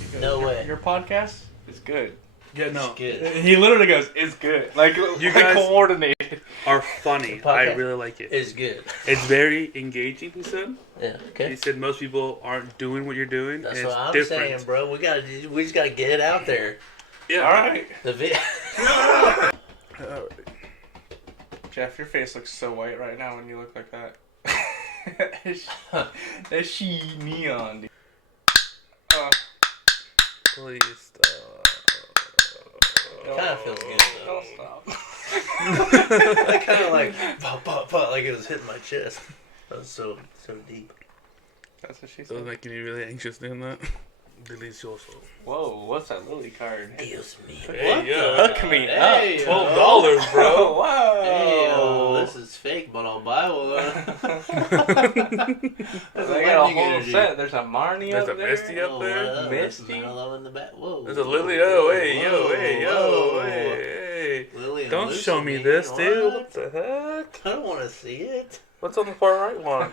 He goes, No way. Your podcast is good. Yeah, no. It's good. He literally goes, "It's good." Like You guys coordinated. are funny. I really like it. It's good. It's very engaging, he said. Yeah, okay. He said most people aren't doing what you're doing. That's and what it's I'm different. saying, bro. We just gotta get it out there. Yeah. All right. Jeff, your face looks so white right now when you look like that. That's she neon, dude. Please stop. It kind of feels good, though. Don't stop. I kind of like, like it was hitting my chest. That was so deep. That's what she So said. making you really anxious doing that? Delicioso. Whoa, what's that Lily card? Dios mío. Hey, yo. Hook me up. Hey, yo. $12, bro. Whoa. Hey, yo, this is fake, but I'll buy one. They got a whole set. There's a Marnie There's up a there. Misty up there. Misty. Mellow in the back. Whoa. There's a Lily. Oh, hey, yo, Whoa, hey, yo, whoa. hey, hey. Lily and Don't Lucy, show me this, what? dude. What the heck? I don't want to see it. What's on the far right one?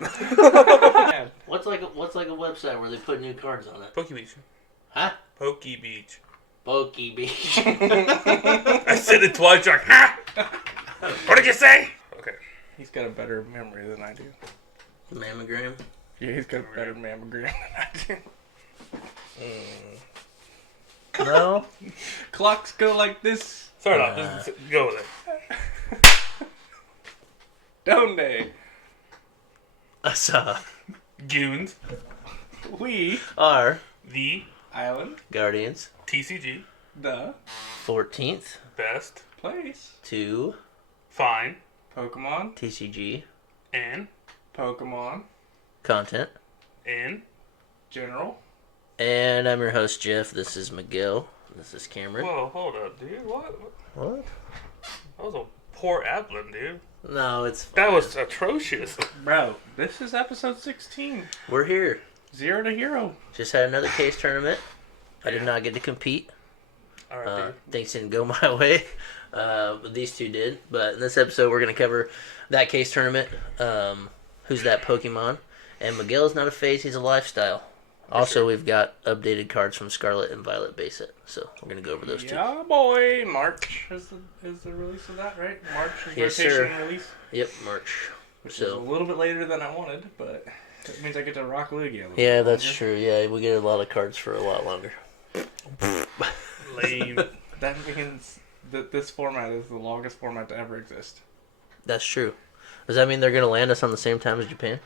What's like a website where they put new cards on it? Pokey Beach. Huh? Pokey Beach. Pokey Beach. I said it twice. You're like, ha! What did you say? Okay. He's got a better memory than I do. Mammogram. Yeah, he's got a better mammogram than I do. No. Clocks go like this. Start off. Let's go with it. Don't they? Asa. Goons. We Are The island Guardians TCG. the 14th Best. place to Fine. Pokemon TCG And. Pokemon content. In. general. And I'm your host, Jeff. This is Miguel. This is Cameron. Whoa, hold up, dude. What? What? That was a poor Applin, dude. No, it's fine. That was atrocious. Bro, this is episode 16. We're here. 0 to hero. Just had another case tournament. I did not get to compete. Alright, dude. Things didn't go my way. But these two did. But in this episode, we're going to cover that case tournament. Who's that Pokemon? And Miguel is not a phase, he's a lifestyle. Also, sure. we've got updated cards from Scarlet and Violet Base Set. So we're going to go over those two. Yeah, boy. March is the release of that, right? March is Yes, rotation sir. release. Yep, March. Which is a little bit later than I wanted, but it means I get to rock Lugia a little Yeah, bit that's longer. true. Yeah, we get a lot of cards for a lot longer. Lame. That means that this format is the longest format to ever exist. That's true. Does that mean they're going to land us on the same time as Japan?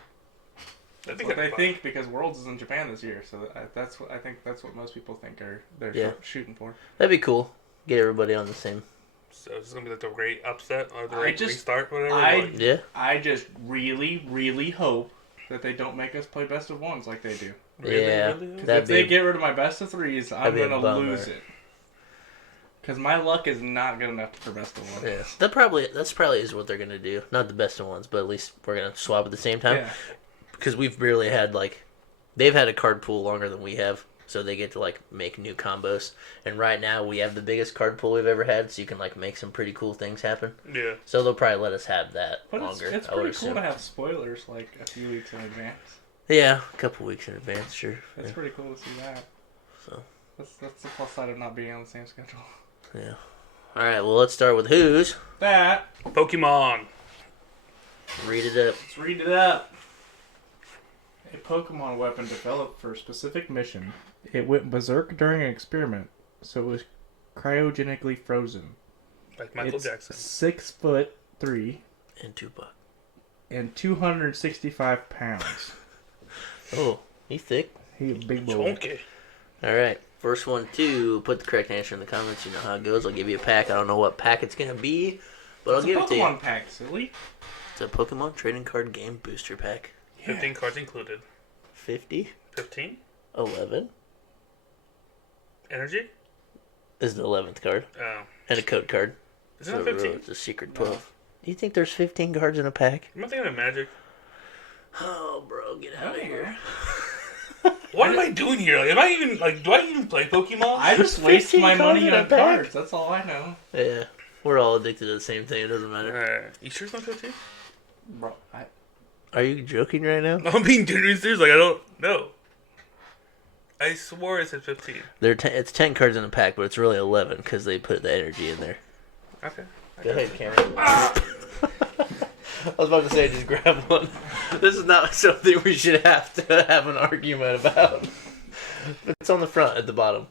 I That's what they think because Worlds is in Japan this year, so that's what I think. That's what most people think they're Yeah. shooting for. That'd be cool. Get everybody on the same. So this is going to be like the great upset or the I great just- restart, whatever. I- Yeah. I just really, really hope that they don't make us play best of ones like they do. Really, Yeah. really? Because That'd if they be- get rid of my best of threes, I'm be a gonna bummer. lose it. Because my luck is not good enough for best of one. Yeah. That's probably is what they're going to do. Not the best of ones, but at least we're going to swap at the same time. Yeah. Because we've barely had, they've had a card pool longer than we have. So they get to, make new combos. And right now, we have the biggest card pool we've ever had. So you can, make some pretty cool things happen. Yeah. So they'll probably let us have that But longer. it's I would pretty cool assume. to have spoilers a few weeks in advance. Yeah, a couple weeks in advance, sure. It's pretty cool to see that. So. That's the plus side of not being on the same schedule. Yeah. All right, well, let's start with who's. That. Pokemon. Read it up. Let's read it up. A Pokemon weapon developed for a specific mission. It went berserk during an experiment, so it was cryogenically frozen. Like Michael It's Jackson. 6'3" And Tupac. and 265 pounds. Oh, he's thick. He's a big boy. Chunky. All right. First one to put the correct answer in the comments. You know how it goes. I'll give you a pack. I don't know what pack it's going to be, but I'll It's give a it to you. Pokemon pack, silly. It's a Pokemon trading card game booster pack. 15 cards included. 50, 15. 11 Energy. is the 11th card. Oh. And a code card. Isn't that 15? It's a secret 12. Do you think there's 15 cards in a pack? Am I thinking of Magic? Oh, bro, get out of here. What am I doing here? Am I even, do I even play Pokemon? I just waste 15 my money cards in a on pack? cards. That's all I know. Yeah, we're all addicted to the same thing. It doesn't matter. You sure it's not 15? Bro, Are you joking right now? I'm being serious. I don't know. I swore it said 15. It's 10 cards in a pack, but it's really 11 because they put the energy in there. Okay. Go ahead, Cameron. I was about to say, just grab one. This is not something we should have to have an argument about. It's on the front at the bottom.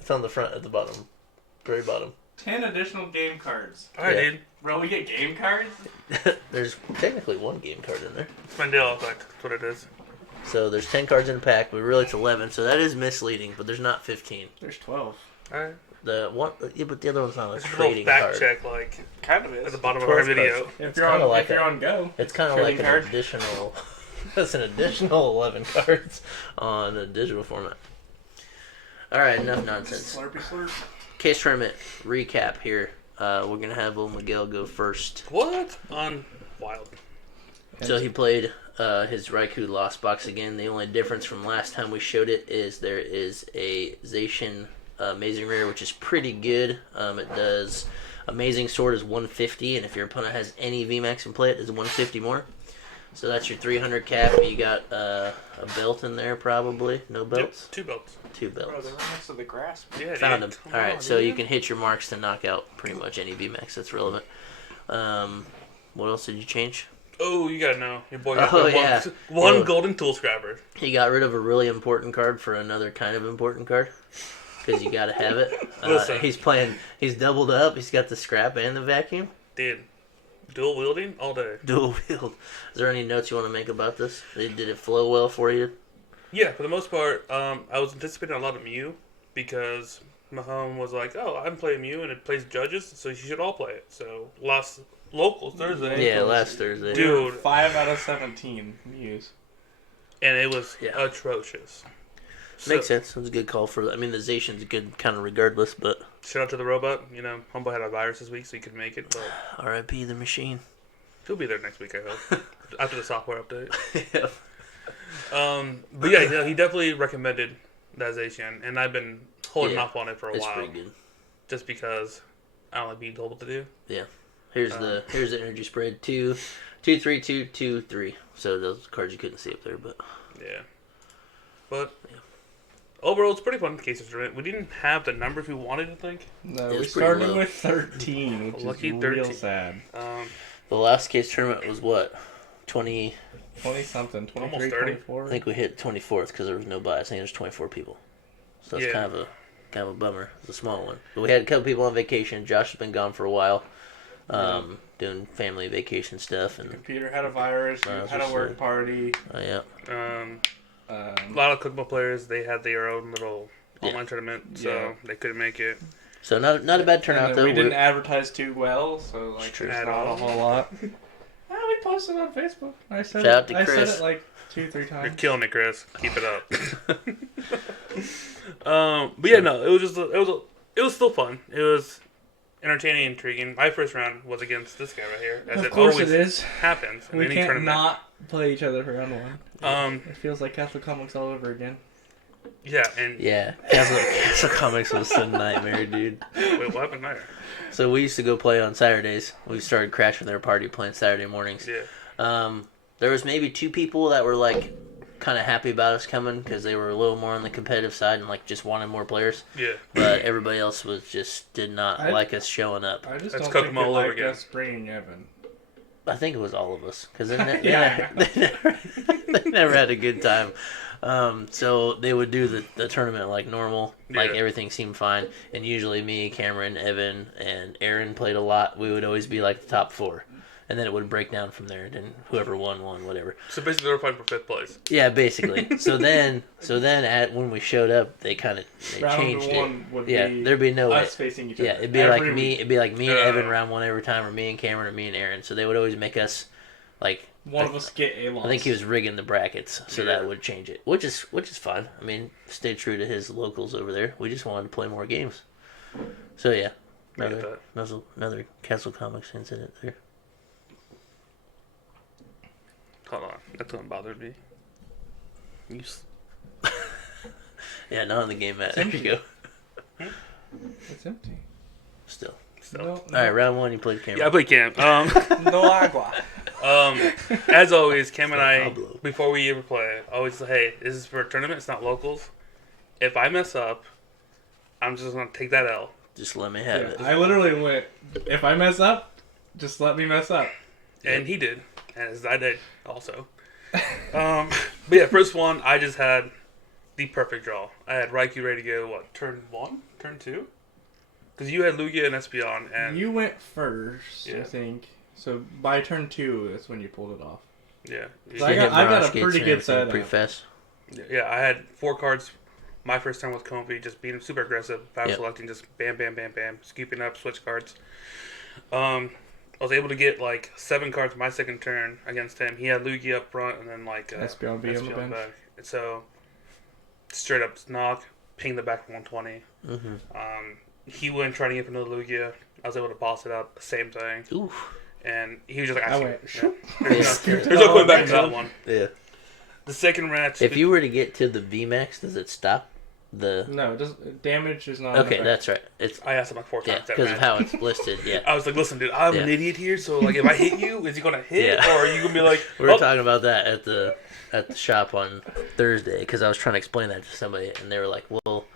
It's on the front at the bottom. Very bottom. 10 additional game cards. Alright, Yeah. dude. Bro, we get game cards? There's technically one game card in there. It's Mandela effect. That's what it is. So there's 10 cards in a pack, but really it's 11. So that is misleading, but there's not 15. There's 12. Alright. The one, yeah, but the other one's not a It's a little trading fact card. check, like, Kind of at is. the bottom of our 12 video. cards. If It's you're, kinda on, like if you're a- on Go. It's kind of Trading like card. an additional. That's an additional 11 cards on a digital format. All right, enough nonsense. Slurpy slurp. Case tournament recap here. We're gonna have old Miguel go first. What? On Wild. So he played his Raikou Lost Box again. The only difference from last time we showed it is there is a Zacian Amazing Rare, which is pretty good. It does Amazing Sword is 150, and if your opponent has any VMAX in play, it is 150 more. So that's your 300 cap. You got a belt in there, probably. No belts? Yep, 2 belts. 2 belts. Bro, they're right next to the grass. Yeah, Found dude. them. Come Alright, on, so you dude. can hit your marks to knock out pretty much any VMAX that's relevant. What else did you change? Oh, you gotta know. Your boy got Oh, the yeah. one Oh. golden tool scrapper. He got rid of a really important card for another kind of important card. Because you gotta have it. Listen. He's doubled up. He's got the scrap and the vacuum. Dude, dual wielding all day. Dual wield. Is there any notes you want to make about this? Did it flow well for you? Yeah, for the most part, I was anticipating a lot of Mew because Mahone was like, "Oh, I'm playing Mew and it plays judges, so you should all play it." So last locals Thursday, Yeah, last Thursday. Dude. 5 out of 17 Muse. and it was Yeah. atrocious. So, Makes sense. It was a good call for. I mean, the Zacian's good, kind of regardless, but shout out to the robot. You know, Humble had a virus this week, so he couldn't make it, but R.I.P. the machine. he'll be there next week, I hope, after the software update. Yeah. But yeah, he definitely recommended that Zacian, and I've been holding Yeah, off on it for a It's while, pretty good. just because I don't like being told what to do. Here's the energy spread 2, 2, 3, 2, 2, 3. So those cards you couldn't see up there, but Yeah. But overall, it's pretty fun cases tournament. We didn't have the numbers we wanted to think. No, It's we pretty started low. with 13, which Lucky is real 13. sad. the last case tournament was what? 20. 20-something, 23, Almost 30. 24. I think we hit 24th because there was no buy. I think there's 24 people. So that's Yeah. kind of a bummer. It's a small one. But we had a couple people on vacation. Josh has been gone for a while, doing family vacation stuff, and Computer had a virus, you That's had a what's work up. party. yeah. A lot of Cookbook players, they had their own little Yeah. online tournament, so Yeah. they couldn't make it. So not a bad turnout And though. we didn't We're- advertise too well, so like true. there's At not all. a whole lot. We posted on Facebook. I said Shout out to I said Chris. it like 2-3 You're times. killing it, Chris. Keep it up. But yeah, no, it was still fun. It was entertaining, intriguing. My first round was against this guy right here, as Of it course always it is. happens in We any can't tournament. not play each other for round one. It It feels like Catholic Comics all over again. yeah, and Yeah, Castle Comics was a nightmare, dude. wait, what happened there? So we used to go play on Saturdays. We started crashing their party playing Saturday mornings. Yeah, There was maybe 2 people that were like kind of happy about us coming because they were a little more on the competitive side and like just wanted more players. yeah. But everybody else was just did not like us showing up. I just Let's don't cook think them they all over liked again. us bringing Evan. I think it was all of us because they Yeah. never had a good time. So they would do the tournament like normal, like Yeah. everything seemed fine. And usually me, Cameron, Evan, and Aaron played a lot. We would always be like the top 4. And then it would break down from there. And then whoever won, whatever. So basically, they were fighting for 5th place. Yeah, basically. So then when we showed up, they Round changed one it. would Yeah, be there'd be no way. us facing each Yeah, other. it'd be like Every me. week. It'd be like me and Evan Oh. round one every time, or me and Cameron, or me and Aaron. So they would always make us like One of us get a loss. I think he was rigging the brackets, so Yeah. that would change it, which is fine. I mean, stay true to his locals over there. We just wanted to play more games. So yeah, I get that. another Castle Comics incident there. Hold on, that's what bothered me. Yeah, not on the game, Matt. There you go. It's empty. Still. So. No, All right, round one, you played Cameron. Yeah, I played Cam. no agua. As always, Cam and I, Pablo. before we ever play, always say, hey, this is for a tournament, it's not locals. if I mess up, I'm just gonna take that L. Just let me have it. I literally went, if I mess up, just let me mess up. And he did, as I did also. But yeah, first one, I just had the perfect draw. I had Raikou ready to go, what, turn 1? Turn 2? Because you had Lugia and Espeon, and... You went first, Yeah. I think. So by turn 2, that's when you pulled it off. Yeah. So I got a pretty good setup. Pretty fast. Yeah, I had 4 cards. My first turn was Comfy, just being super aggressive. Battle selecting, just bam, bam, bam, bam. Scooping up, switch cards. I was able to get like 7 cards my second turn against him. He had Lugia up front and then like Espeon V on the bench. back. And so, straight up knock, ping the back for 120. Mm-hmm. He went trying to get another Lugia. I was able to boss it up. Same thing. Oof. And he was just like, I went, shoop. There's no going back to that one. Yeah. The second match. If you were to get to the VMAX, does it stop the... No, damage is not... Okay, that's right. I asked him like 4 times that because match. of how it's listed, yeah. I was like, listen, dude, I'm an idiot here, so like if I hit you, is he going to hit? Yeah. Or are you going to be like... We were talking about that at the shop on Thursday, because I was trying to explain that to somebody, and they were like, well,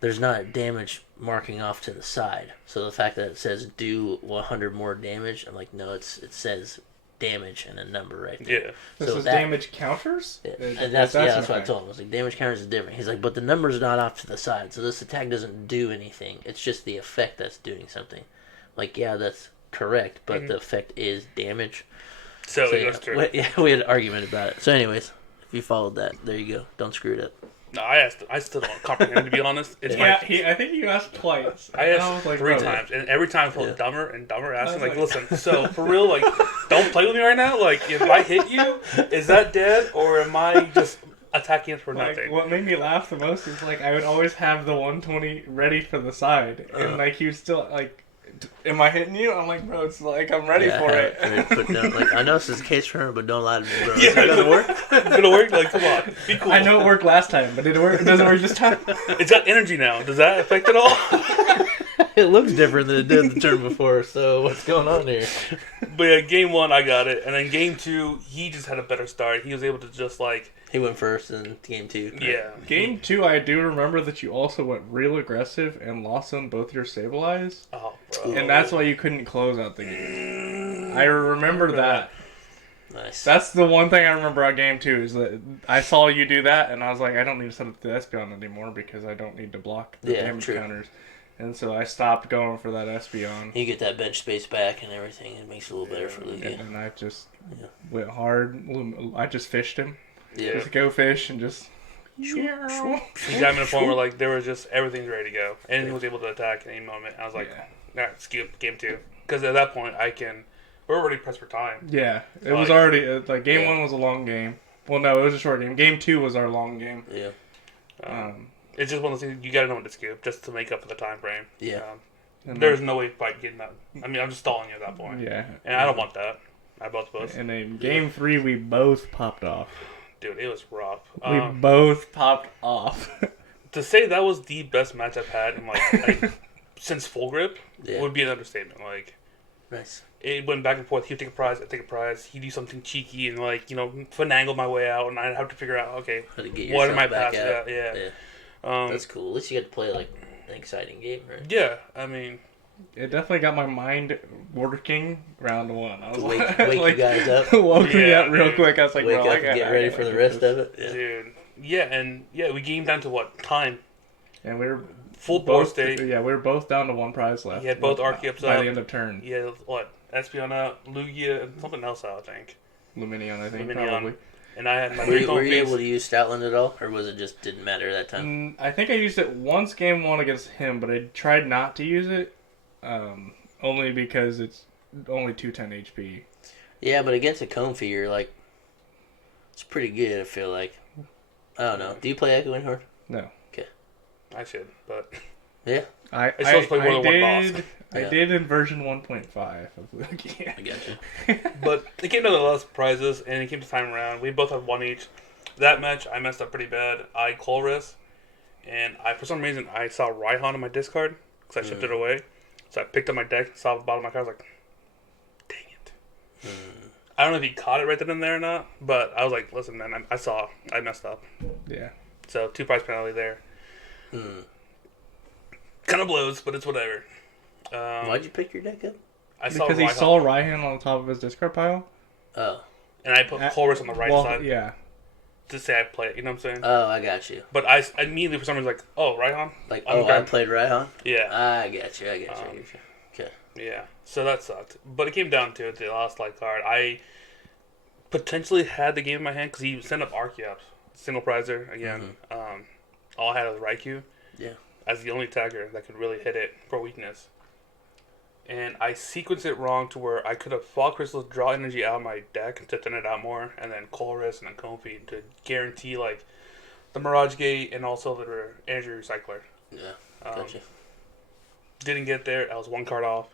there's not damage marking off to the side. So the fact that it says do 100 more damage, I'm like, no, it says damage and a number right there. Yeah. This So is that- damage counters? Yeah. And that's an what I effect. told him. I was like, damage counters is different. He's like, but the number's not off to the side, so this attack doesn't do anything. It's just the effect that's doing something. Like, yeah, that's correct, but the effect is damage. So So that's true. we had an argument about it. So anyways, if you followed that, there you go. Don't screw it up. No, I still don't comprehend, to be honest. It's Yeah, I think you asked twice. I And asked was like, 3 bro, times, and every time I felt dumber and dumber asking, I like, was listen, so for real, like, don't play with me right now. Like, if I hit you, is that dead, or am I just attacking it for Like, nothing? what made me laugh the most is, like, I would always have the 120 ready for the side. And, like, he would still, like, am I hitting you? I'm like, bro, it's like, I'm ready for it. Put down, like, I know this is a case for her, but don't lie to me, bro. Yeah, Is it gonna work? It's gonna work? Like, come on, be cool. I know it worked last time, but did it work? It doesn't work this time? It's got energy now. Does that affect it all? It looks different than it did the turn before, so what's going on here? But yeah, game 1, I got it. And then game 2, he just had a better start. He was able to just, like... He went first in game 2. Right? Yeah. Game 2, I do remember that you also went real aggressive and lost on both your stabilize. Oh, bro. And that's why you couldn't close out the game. I remember that. Nice. That's the one thing I remember on game 2 is that I saw you do that and I was like, I don't need to set up the Espeon anymore because I don't need to block the damage counters. And so I stopped going for that Espeon. You get that bench space back and everything. It makes it a little better for Lugia. And I just went hard. I just fished him. Yeah. Just go fish and just... He got me to the point where, like, there was just everything's ready to go. Anything was able to attack at any moment. I was like, all right, skip game 2. Because at that point, we're already pressed for time. Yeah, it was already... Like, game 1 was a long game. Well, no, it was a short game. Game 2 was our long game. Yeah. It's just one of those things you gotta know when to skip just to make up for the time frame. Yeah. There's no way by getting that. I mean, I'm just stalling you at that point. Yeah. And I don't want that. I both. And in game 3, we both popped off. Dude, it was rough. We both popped off. To say that was the best match I've had in like since Full Grip would be an understatement. Like, nice. It went back and forth. He'd take a prize, I'd take a prize. He'd do something cheeky and, like, you know, finagle my way out, and I'd have to figure out, okay, How to get what am I yourself back past? out. Yeah. That's cool. At least you get to play, like, an exciting game, right? Yeah, I mean... It definitely got my mind working round 1. I was Wake like, you guys up. Woke me up real quick. I was like, Wake bro, up and get ready for the rest of it. Yeah. Dude. Yeah, we gamed down to what? Time. And we were... Full board state. Yeah, we were both down to 1 prize left. He had both Archeops by up. the end of turn. Yeah, what? Espeon out, Lugia, and something else out, I think. Luminion, I think, Luminion. probably. And I had my Were you able to use Stoutland at all? Or was it just didn't matter that time? I think I used it once game 1 against him, but I tried not to use it. Only because it's only 210 HP. Yeah, but against a Comfy, you're like... It's pretty good, I feel like. I don't know. Do you play Echoing Horde? No. Okay. I should, but... Yeah. I still play more than one boss. I did in version 1.5 of Lugia. I got you. But it came down to the last prizes, and it came to time around. We both had 1 each. That match, I messed up pretty bad. I Colress, and for some reason, I saw Raihan on my discard, because I shipped it away. So I picked up my deck, saw the bottom of my card, I was like, dang it. I don't know if he caught it right then and there or not, but I was like, listen, man, I messed up. Yeah. So 2 prize penalty there. Kind of blows, but it's whatever. Why'd you pick your deck up? Because he saw Raihan on top of his discard pile. Oh. And I put Chorus on the right side. Yeah. To say I play it, you know what I'm saying? Oh, I got you. But I immediately for some reason like, oh, Raihan? Like, I played Raihan? Yeah. I got you. Okay. Yeah. So that sucked. But it came down to it, the last light card. I potentially had the game in my hand because he sent up Archeops. Single prizer, again. All I had was Raikou. Yeah. As the only attacker that could really hit it for weakness. And I sequenced it wrong to where I could have Fall Crystals, draw energy out of my deck to thin it out more, and then Colress and then Comfy to guarantee like the Mirage Gate and also the Energy Recycler. Yeah, gotcha. Didn't get there. I was one card off.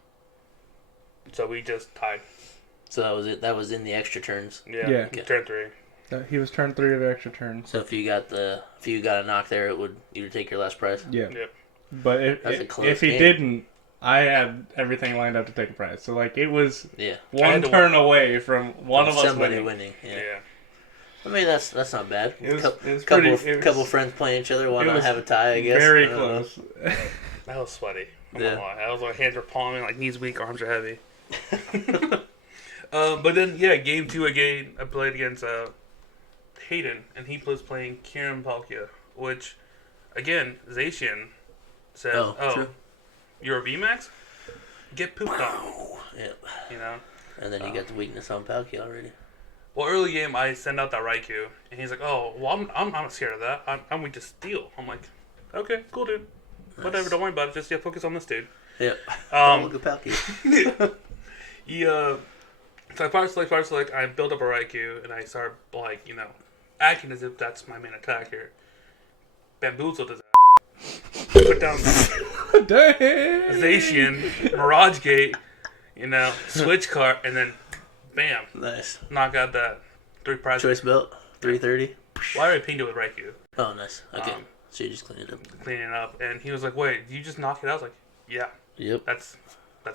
So we just tied. So that was it. That was in the extra turns. Yeah. Okay. Turn 3. He was turn 3 of extra turns. So if you got a knock there, it would either take your last prize. Yeah. Yep. But if he didn't, I had everything lined up to take a prize. So like it was one turn away from one of us winning. Yeah. I mean that's not bad. It was couple friends playing each other. Why not have a tie? I guess. Very close. That was sweaty. I'm not lying. That was like hands were palming, like knees weak, arms are heavy. But then game 2 again, I played against Hayden, and he was playing Kieran Palkia, which again Zacian says, "Oh, you're a VMAX? Get pooped on." Yep. You know. And then you got the weakness on Palkia already. Well, early game, I send out that Raikou, and he's like, "Oh, well, I'm not scared of that. I'm weak to steel." I'm like, "Okay, cool, dude. Nice. Whatever. Don't worry about it. Just focus on this dude." Yep. Don't look at Palkia. So I fire select. I build up a Raikou, and I start acting as if that's my main attacker. Bamboozled his ass. Put down Zacian, Mirage Gate, switch card, and then bam. Nice. Knock out that 3 prizes. Choice belt, 330. Well, I already pinged it with Raikou. Oh, nice. Okay. So you just clean it up. Clean it up. And he was like, "Wait, did you just knock it out?" I was like, "Yeah." Yep. That's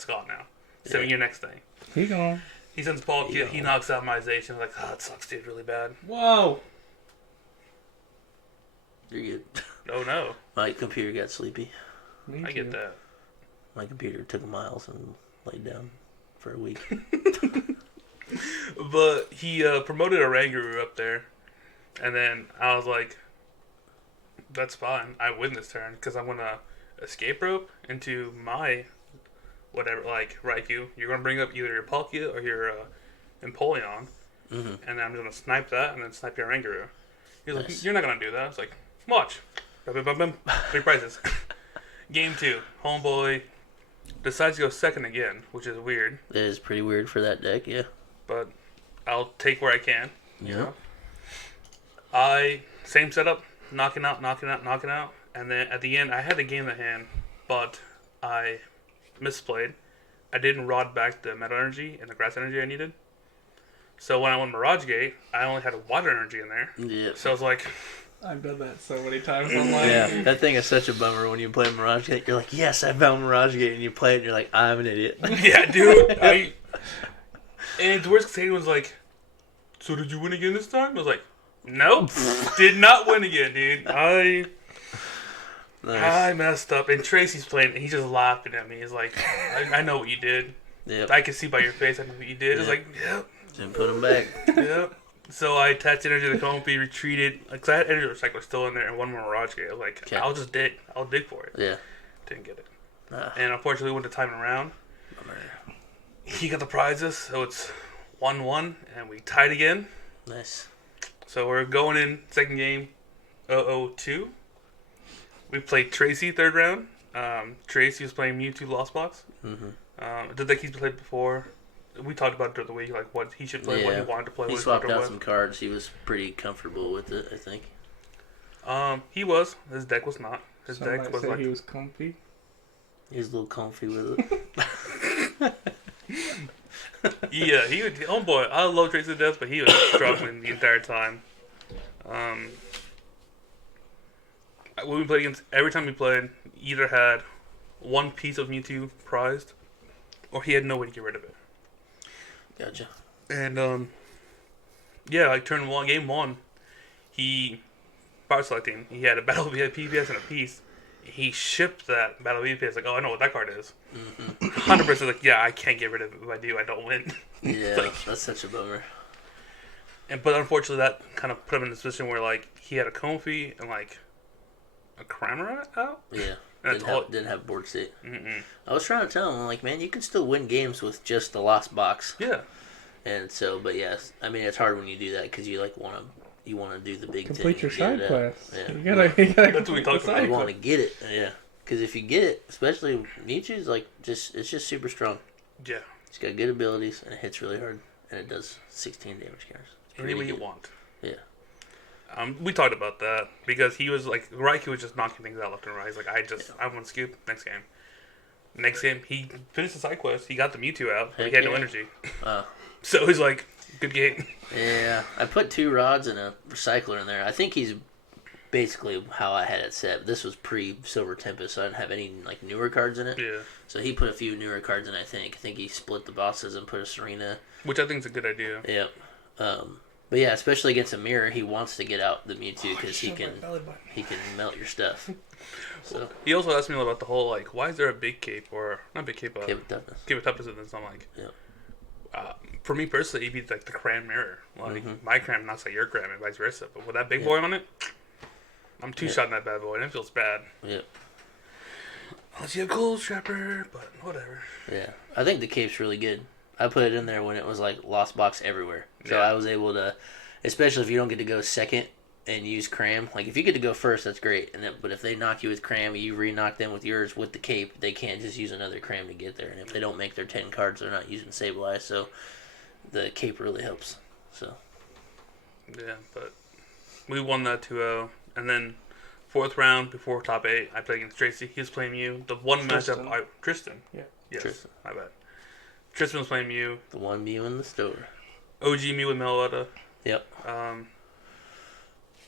gone now. Send me your next thing. He gone. He sends Palkia. He knocks out my Zacian. I'm like, "Oh, it sucks, dude, really bad." Whoa. You're good. Oh, no. My computer got sleepy. I get that. My computer took miles and laid down for a week. But he promoted a Ranguru up there. And then I was like, that's fine. I win this turn because I'm going to escape rope into my whatever, like Raikou. You're going to bring up either your Palkia or your Empoleon. And then I'm going to snipe that and then snipe your Ranguru. He was like, "You're not going to do that." I was like, "Watch." Big prizes. Game 2. Homeboy decides to go second again, which is weird. It is pretty weird for that deck, yeah. But I'll take where I can. Yeah. Same setup, knocking out. And then at the end, I had the game in the hand, but I misplayed. I didn't rod back the Metal Energy and the Grass Energy I needed. So when I went Mirage Gate, I only had a Water Energy in there. Yeah. So I was like... I've done that so many times online. Yeah, that thing is such a bummer when you play Mirage Gate. You're like, "Yes, I found Mirage Gate," and you play it and you're like, "I'm an idiot." Yeah, dude. And the worst thing was like, "So did you win again this time?" I was like, "Nope, did not win again, dude. I messed up." And Tracy's playing, and he's just laughing at me. He's like, I know what you did. Yep. I can see by your face I know what you did. It's like, yep. Didn't put him back. Yep. So I attached energy to the Comfy, retreated. Because I had energy recycler still in there and one more Mirage Gate. I was like, I'll just dig. I'll dig for it. Yeah. Didn't get it. And unfortunately, went to timing around. He got the prizes, so it's 1-1, and we tied again. Nice. So we're going in second game, 0-2. We played Tracy third round. Tracy was playing Mewtwo Lost Box. The deck he's played before. We talked about it during the week, like what he should play, what he wanted to play. He swapped out some cards. He was pretty comfortable with it, I think. He was. His deck was not. His Somebody deck was said like he was comfy. He was a little comfy with it. Yeah, he would. Oh boy, I love Tracy to death, but he was struggling the entire time. When we played against, every time we played, either had one piece of Mewtwo prized, or he had no way to get rid of it. Gotcha. And yeah, like game one, he power selecting. He had a Battle VIP, PS, and a piece. he shipped that Battle VP. It's like, oh, I know what that card is. 100% like, yeah, I can't get rid of it. If I do, I don't win. Yeah, like, that's such a bummer. But unfortunately, that kind of put him in a position where, like, he had a Comfy and, like, a Cramorant out. Yeah. Didn't have board state. I was trying to tell him, like, man, you can still win games with just the lost box. Yeah. And so, but yes, I mean, it's hard when you do that because you like want to do the big complete thing. Complete your side quest. Yeah. You gotta that's what we talked about. You want to get it, yeah. Because if you get it, especially Mewtwo's like it's just super strong. Yeah. It's got good abilities and it hits really hard and it does 16 damage counters. Any way you want. Yeah. We talked about that because he was like Raikou was just knocking things out left and right. He's like, I want to scoop next game. Next game, he finished the side quest. He got the Mewtwo out, but he had no energy. So he's like, good game. Yeah, I put 2 rods and a recycler in there. I think he's basically how I had it set. This was pre Silver Tempest, so I didn't have any like newer cards in it. Yeah. So he put a few newer cards in. I think he split the bosses and put a Serena, which I think is a good idea. Yep. But yeah, especially against a mirror, he wants to get out the Mewtwo because he can melt your stuff. So he also asked me about the whole like, why is there a big cape or not big cape? Cape of Toughness. Cape of Toughness, and then I'm like, yeah. For me personally, it'd be like the Cram mirror. Like my Cram knocks out your Cram and vice versa. But with that big boy on it, I'm 2-shot in that bad boy, and it feels bad. Yep. Unless you have Cold Trapper, but whatever. Yeah, I think the cape's really good. I put it in there when it was like lost box everywhere, so I was able to, especially if you don't get to go second and use Cram. Like if you get to go first, that's great. But if they knock you with Cram, you re-knock them with yours with the cape. They can't just use another Cram to get there. And if they don't make their 10 cards, they're not using Sableye. So the cape really helps. So yeah, but we won that 2-0, and then 4th round before top 8, I played against Tracy. He was playing Mew. The one matchup, Tristan. Yeah. Yes. Tristan. My bad. Tristan was playing Mew. The one Mew in the store. OG Mew with Meloetta. Yep.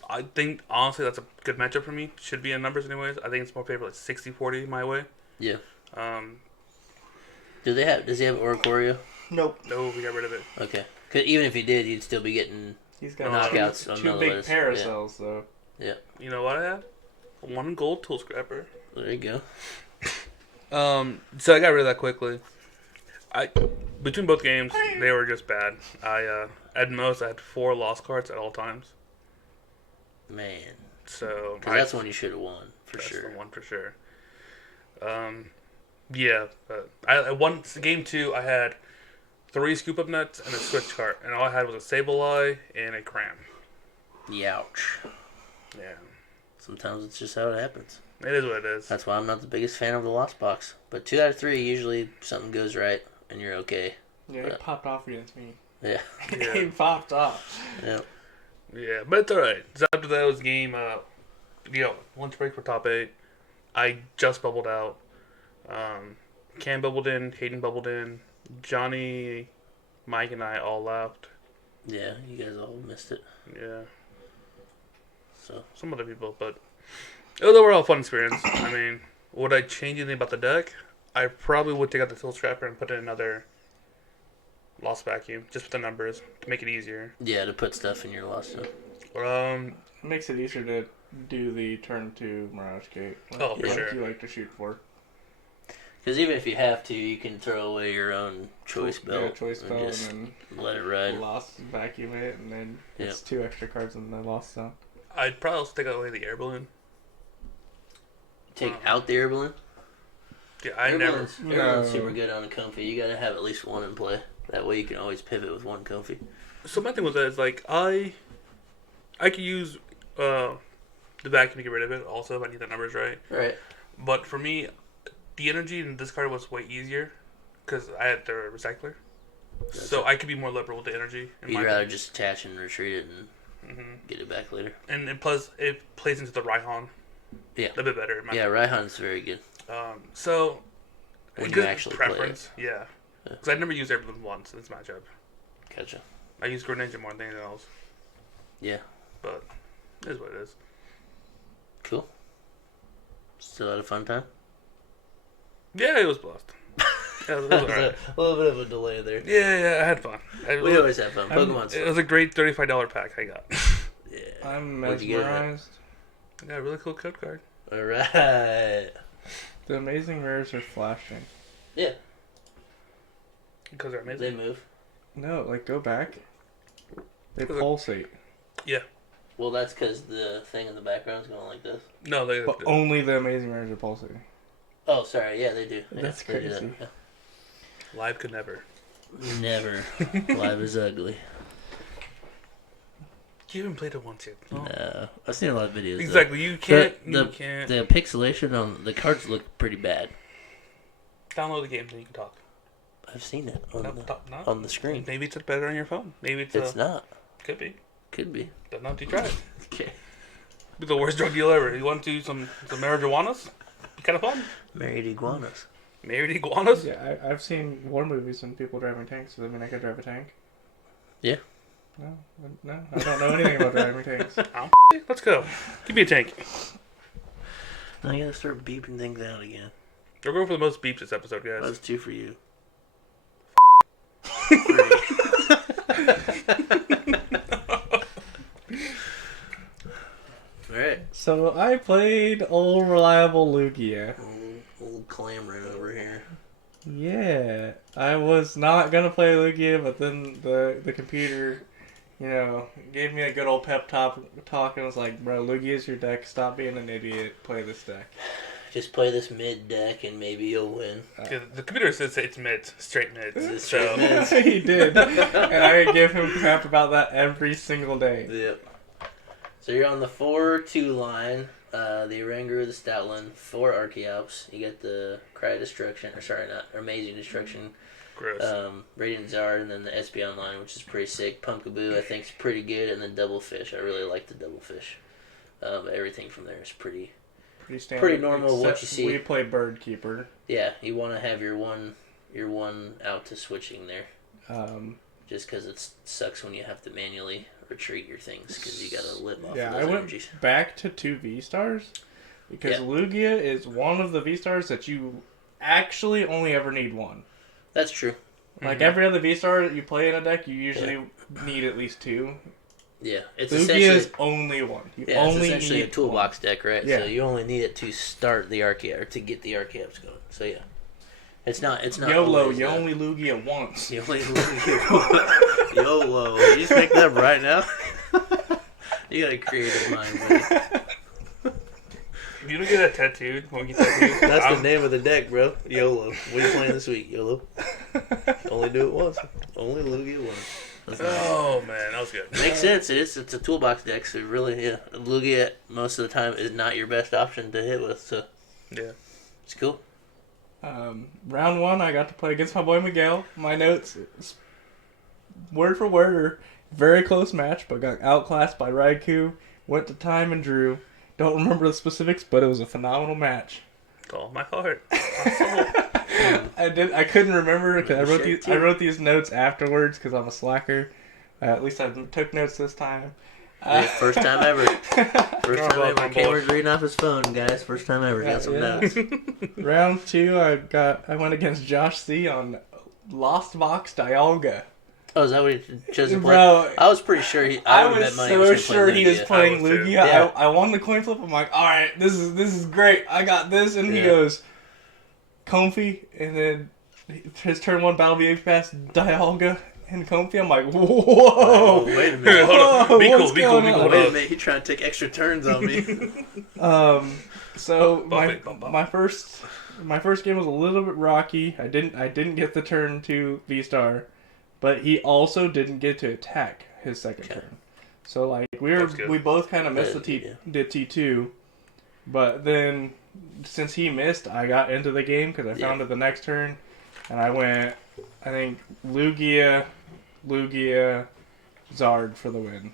I think, honestly, that's a good matchup for me. Should be in numbers anyways. I think it's more favorable, like 60-40 my way. Yeah. Does he have Oricorio? Nope. No, we got rid of it. Okay. Cause even if he did, you'd still be getting knockouts on two big Paracells, though. Yeah. You know what I have? 1 gold tool scrapper. There you go. So I got rid of that quickly. Between both games, they were just bad. At most, I had 4 lost cards at all times. Man. So that's one you should have won for sure. That's the one for sure. Yeah, but I won game 2. I had 3 scoop up nuts and a switch cart, and all I had was a Sableye and a Cram. Youch. Yeah. Sometimes it's just how it happens. It is what it is. That's why I'm not the biggest fan of the Lost Box. But 2 out of 3, usually something goes right and you're okay. Yeah, it popped off against me. Yeah. It popped off. Yeah. Yeah, but it's alright. So after that was game, lunch break for top 8. I just bubbled out. Cam bubbled in, Hayden bubbled in, Johnny, Mike, and I all left. Yeah, you guys all missed it. Yeah. So some other people, but it was overall a fun experience. I mean, would I change anything about the deck? I probably would take out the Tool Scrapper and put in another Lost Vacuum, just with the numbers, to make it easier. Yeah, to put stuff in your Lost stuff. It makes it easier to do the turn 2 Mirage Gate. For sure. You like to shoot for. Because even if you have to, you can throw away your own choice belt. Yeah, choice belt, and then let it ride. Lost Vacuum it, and then it's 2 extra cards in the Lost Zone. I'd probably also take away the Air Balloon. Take out the Air Balloon? Yeah, Air Balloon's super good on a Comfy. You gotta have at least 1 in play. That way you can always pivot with 1 Comfy. So my thing with that is, like, I could use the vacuum to get rid of it also if I need the numbers right. Right. But for me, the energy in this card was way easier because I had the recycler. Gotcha. So I could be more liberal with the energy. You'd rather just attach and retreat it and get it back later. And plus, it plays into the Raihan. Yeah. A bit better. Yeah, Raihan's very good. So, when good you actually preference, play it. Yeah. Because I never used Air Balloon once in this matchup. Gotcha. I use Greninja more than anything else. Yeah. But it is what it is. Cool. Still had a fun time? Yeah, it was blessed. Yeah, it was alright. A little bit of a delay there. Yeah, I had fun. We always have fun. Pokemon's fun. It was a great $35 pack I got. Yeah. I'm mesmerized. I got a really cool code card. Alright. The amazing rares are flashing. Yeah. Because they're amazing. They move. No, like go back. They pulsate. Yeah. Well, that's because the thing in the background is going like this. No, they. But only the amazing rares are pulsating. Oh, sorry. Yeah, they do. That's they do crazy. that. Yeah. Live could never. Never. Live is ugly. You haven't played it once yet. No. I've seen a lot of videos. Exactly. Though. You can't. The pixelation on the cards look pretty bad. Download the game, then you can talk. I've seen it on, no. On the screen. Maybe it's better on your phone. Maybe It's not. Could be. Could be. Don't know until you try it. Okay. Be the worst drug deal ever. You want to do some marijuanas? Be kind of fun. Married iguanas. Married iguanas? Yeah, I've seen war movies and people driving tanks. Does that mean I could drive a tank? Yeah. No, I don't know anything about driving tanks. Let's go. Give me a tank. Now I gotta start beeping things out again. We're going for the most beeps this episode, guys. That's 2 for you. Alright. So I played old reliable Lugia. Old Clamorin over here. Yeah, I was not gonna play Lugia, but then the computer, gave me a good old pep talk and was like, "Bro, Lugia's your deck. Stop being an idiot. Play this deck." Just play this mid deck and maybe you'll win. The computer says it's mids, straight mids. Straight mids. He did, and I give him crap about that every single day. Yep. So you're on the 4-2 line. The Oranguru, the Stoutland, 4 Archeops. You got the Cry Destruction, Amazing Destruction. Gross. Radiant Zard, and then the Espeon line, which is pretty sick. Pumpkaboo, I think, is pretty good, and then Double Fish. I really like the Double Fish. Everything from there is pretty Standard, pretty normal what you see. We play Bird Keeper. Yeah, you want to have your one out to switching there. Just because it sucks when you have to manually retreat your things because you got to live off of those energies. Went back to 2 V-Stars because Lugia is one of the V-Stars that you actually only ever need one. That's true. Like every other V-Star that you play in a deck, you usually need at least 2. Yeah, it's Lugia is only one. It's essentially a toolbox deck, right? Yeah. So you only need it to start the Archeops or to get the Archeops going. So yeah, it's not YOLO. You only Lugia once. You only Lugia. YOLO. You just make that up right now. You got a creative mind, buddy. If you don't get that tattooed, won't get tattooed. That's the name of the deck, bro. YOLO. What are you playing this week? YOLO. Only do it once. Only Lugia once. Oh man, that was good. Makes sense. It's a toolbox deck, so really, Lugia most of the time is not your best option to hit with. So yeah, it's cool. Round 1, I got to play against my boy Miguel. My notes, word for word, are very close match, but got outclassed by Raikou. Went to time and drew. Don't remember the specifics, but it was a phenomenal match. It's all my heart. I couldn't remember because I wrote these notes afterwards because I'm a slacker. At least I took notes this time. First time ever. First time ever. Cameron's reading off his phone, guys. First time ever. Got some notes. Round 2, I went against Josh C on Lost Box Dialga. Oh, is that what he chose to play? Bro, I was pretty sure I was so sure he was playing Lugia. Yeah. I won the coin flip. I'm like, all right, this is great. I got this, and he goes, Comfy, and then his turn 1 Battle VH Pass Dialga and Comfy. I'm like, whoa! Oh, wait a minute. Hold on. Be cool. Wait a minute. He trying to take extra turns on me. So my first game was a little bit rocky. I didn't get the turn 2 V-Star. But he also didn't get to attack his second turn. So like we both kind of missed the T2. But then since he missed, I got into the game because I found it the next turn. And I went, I think, Lugia, Zard for the win.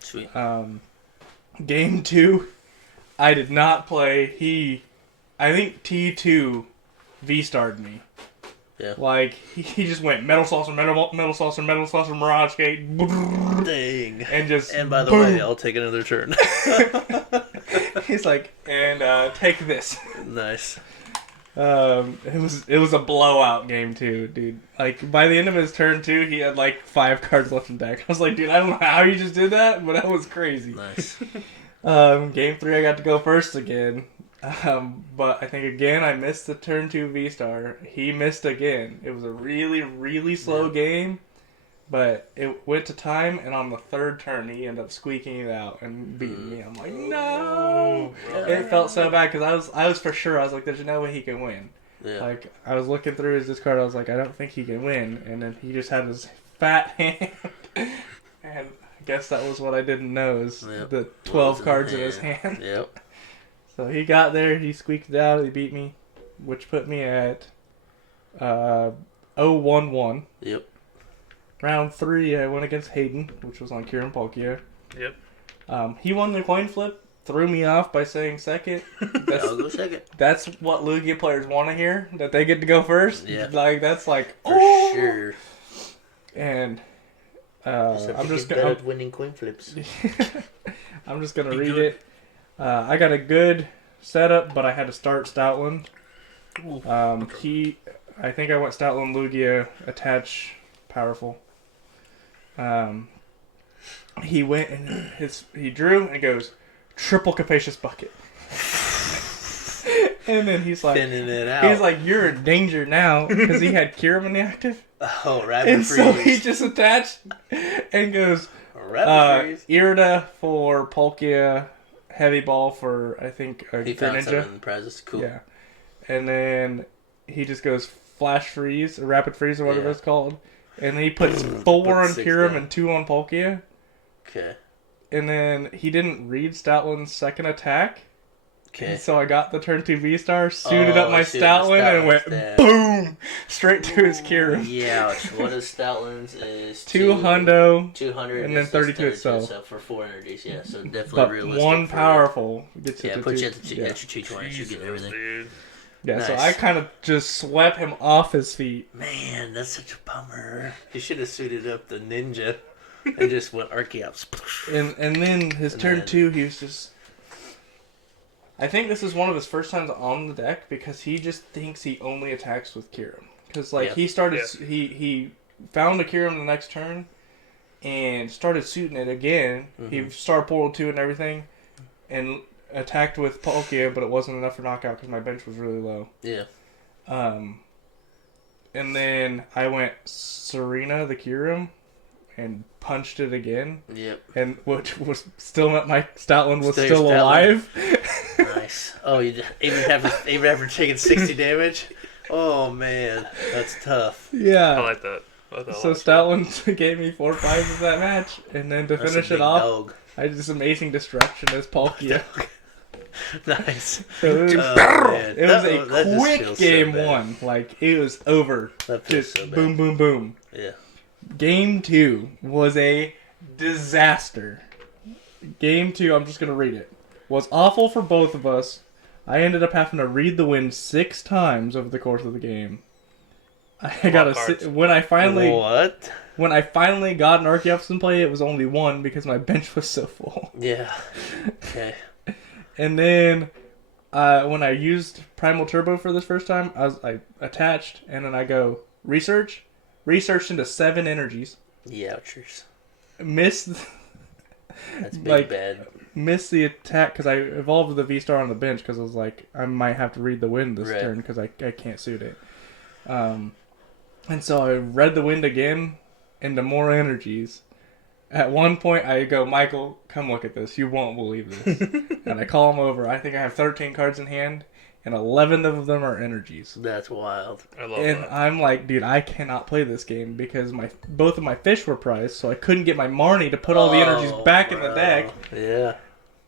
Sweet. Game 2, I did not play. I think T2 V-starred me. Yeah. Like, he just went Metal Saucer, Mirage Gate. Dang. And by the way, I'll take another turn. He's like, and take this. Nice. It was a blowout game too, dude. Like, by the end of his turn 2, he had like 5 cards left in deck. I was like, dude, I don't know how you just did that, but that was crazy. Nice. Game 3, I got to go first again. But I think again I missed the turn 2 V-Star. He missed again. It was a really, really slow game, but it went to time, and on the third turn he ended up squeaking it out and beating me. I'm like, no! It felt so bad because I was for sure. I was like, there's no way he can win. Yeah. Like, I was looking through his discard. I was like, I don't think he can win. And then he just had his fat hand. And I guess that was what I didn't know is the 12 cards in his hand. Yep. So he got there. He squeaked it out. He beat me, which put me at 0-1-1. Yep. Round 3, I went against Hayden, which was on Kieran Polkia. Yep. He won the coin flip. Threw me off by saying second. I'll go second. That's what Lugia players want to hear, that they get to go first. Yeah. Like, that's like, For sure. And I'm just winning coin flips. I'm just going to read it. I got a good setup, but I had to start Stoutland. I think I went Stoutland, Lugia, attach, powerful. He went and he drew and he goes, triple capacious bucket. And then he's like, Spinning it out. He's like, you're in danger now because he had Kieran in the active. Oh, rapid and freeze. So he just attached and goes, rapid freeze. Irida for Polkia, heavy ball for I think He found Greninja. something in the prizes. Cool. Yeah, and then he just goes flash freeze or rapid freeze or whatever it's called, and then he puts 4 on Kieran and 2 on Polkia. Okay. And then he didn't read Stoutland's second attack. Okay. So I got the turn 2 V-Star, suited up my Stoutland, and went boom! Straight to his Kieran. Yeah, what is Stoutland's is 2 hundo, 200, and then 32 itself. So for 4 energies, yeah. So definitely but realistic. 1 powerful gets yeah, you to put 2. you at the 220. You get everything. Dude. Yeah, Nice. so I kind of just swept him off his feet. Man, that's such a bummer. You should have suited up the ninja and just went Archeops. And then his turn 2, he was just... I think this is one of his first times on the deck because he just thinks he only attacks with Kieran. Because he started... Yeah. He found a Kieran the next turn and started suiting it again. Mm-hmm. He Star Portal 2 and everything and attacked with Palkia, but it wasn't enough for knockout because my bench was really low. Yeah. And then I went Serena the Kieran and punched it again. Yep. And which was still meant my Stoutland was Stay still Stoutland. alive. Nice. Oh, you even after taking 60 damage? Oh man, that's tough. I Yeah. like that. So Stoutland gave me 4 5s of that match, and then to That's a finish big it off, dog. I had this amazing destruction as Palkia. Nice. So it was, Man. it was That just a quick feels so game bad. 1. Like it was over. That feels Just so bad. boom, boom, boom. Yeah. Game 2 was a disaster. Game 2, I'm just going to read it, was awful for both of us. I ended up having to read the wind 6 times over the course of the game. I got cards. when I finally What? got an Archeops in play, it was only 1 because my bench was so full. Yeah. Okay. And then when I used Primal Turbo for this first time, I attached, and then I go researched into 7 energies. Yeah, ouchers. Missed That's big Like- bad. missed the attack because I evolved the V-Star on the bench because I was like, I might have to read the wind this Right. turn because I can't suit it. And so I read the wind again into more energies. At one point, I go, Michael, come look at this. You won't believe this. And I call him over. I think I have 13 cards in hand, and 11 of them are energies. That's wild. I love And that. I'm like, dude, I cannot play this game because both of my fish were prized, so I couldn't get my Marnie to put all the energies back in the bro. deck. Yeah.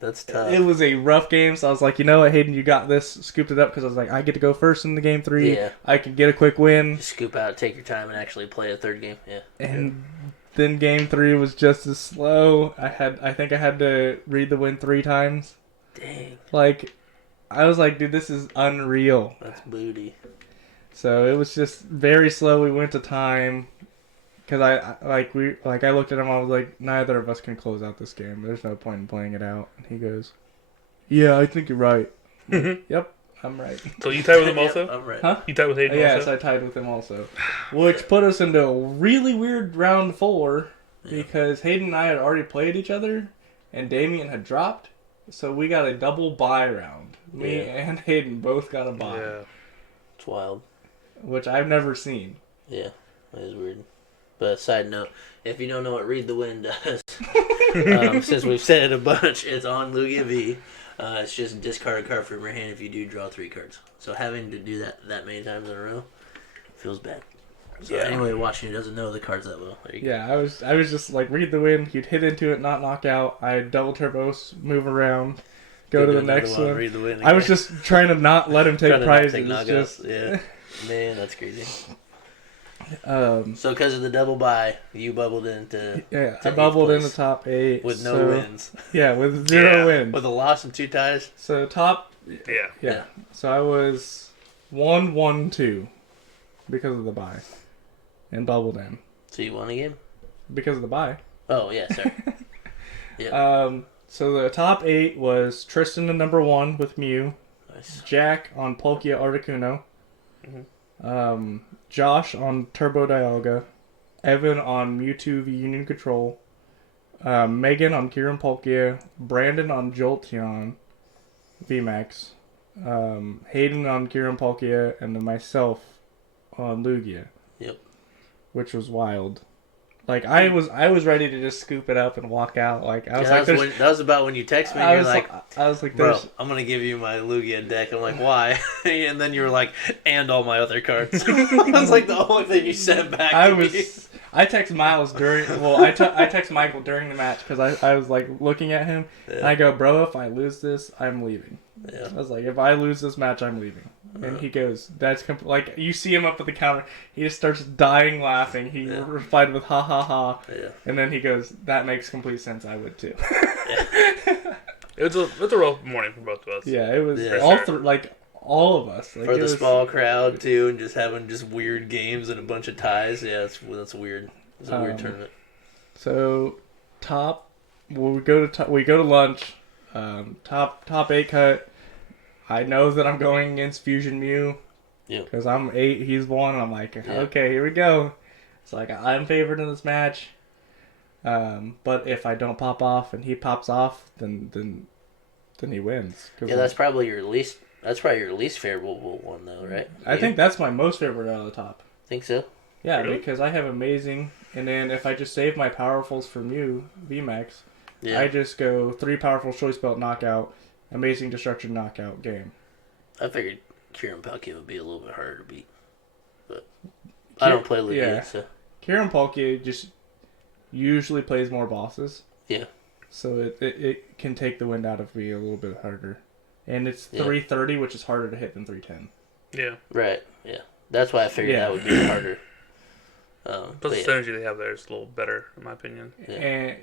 That's tough. It was a rough game, so I was like, you know what, Hayden, you got this. Scooped it up because I was like, I get to go first in the game 3. Yeah. I can get a quick win. You scoop out, take your time, and actually play a third game. Yeah. And then game 3 was just as slow. I think I had to read the win 3 times. Dang. Like, I was like, dude, this is unreal. That's booty. So it was just very slow. We went to time. Because I looked at him, I was like, neither of us can close out this game. There's no point in playing it out. And he goes, yeah, I think you're right. I'm like, yep, I'm right. So you tied with him also? Yep, I'm right. Huh? You tied with Hayden Yes, also? I tied with him also. Which put us into a really weird round 4 because Hayden and I had already played each other and Damien had dropped. So we got a double bye round. Me Yeah. and Hayden both got a bye, Yeah. It's wild. which I've never seen. Yeah, that is weird. But side note, if you don't know what Read the Wind does, since we've said it a bunch, it's on Lugia V. It's just discard a card from your hand if you do draw 3 cards. So having to do that many times in a row feels bad. So anyway, watching who doesn't know the cards that well. There you go. Yeah, I was just like, Read the Wind. You'd hit into it, not knock out. I'd double turbos, move around, go to the another next one. Read the Wind I was again. just trying to not let him take Trying to not prizes. take knockouts. Just Yeah. Man, that's crazy. um, So because of the double bye, you bubbled into yeah, to I bubbled in eighth the place top 8 with no so- wins. Yeah, with 0 Yeah. wins. With a loss and 2 ties. So top, Yeah. yeah. So I was 1-1-2 because of the bye, and bubbled in So you won a game? because of the bye. Oh, yeah, sorry. Yeah. So the top 8 was Tristan at number 1 with Mew, Nice. Jack on Palkia Articuno, Mhm. Josh on Turbo Dialga, Evan on Mewtwo V Union Control, Megan on Kieran Palkia, Brandon on Jolteon VMAX, Hayden on Kieran Palkia, and then myself on Lugia. Yep. Which was wild. Like I was ready to just scoop it up and walk out. Like I was Yeah, like, that was about when you text me I and was you're like, I was like, bro, there's. I'm going to give you my Lugia deck. I'm like, why? And then you were like, and all my other cards. That's like the only thing you sent back to me. I text Miles during. Well, I text Michael during the match because I was like looking at him. Yeah. And I go, bro, if I lose this, I'm leaving. Yeah. I was like, if I lose this match, I'm leaving. And he goes, that's like you see him up at the counter. He just starts dying laughing. He replied with ha ha ha. Yeah. And then he goes, that makes complete sense. I would too. It was a rough morning for both of us. Yeah, it was Yeah. all of us. Like, For it the was, small crowd, too, and just having just weird games and a bunch of ties. Yeah, that's weird. It's a weird tournament. So, we go to lunch. Top 8 cut. I know that I'm going against Fusion Mew. Yeah. Because I'm 8, he's 1. And I'm like, okay, here we go. It's like I'm favored in this match. But if I don't pop off and he pops off, then he wins. Yeah, that's probably your least favorable one, though, right? I think that's my most favorite out of the top. Think so? Yeah, Really? because I have amazing, and then if I just save my powerfuls for Mew VMAX, Yeah. I just go 3 powerful choice belt knockout, amazing destruction knockout game. I figured Kieran Palkia would be a little bit harder to beat, but I don't play Lugia, so Kieran Palkia just usually plays more bosses. Yeah. So it can take the wind out of me a little bit harder. And it's Yeah. 330, which is harder to hit than 310. Yeah. right, yeah. That's why I figured that would be harder. Plus But the yeah. synergy they have there is a little better, in my opinion. Yeah. And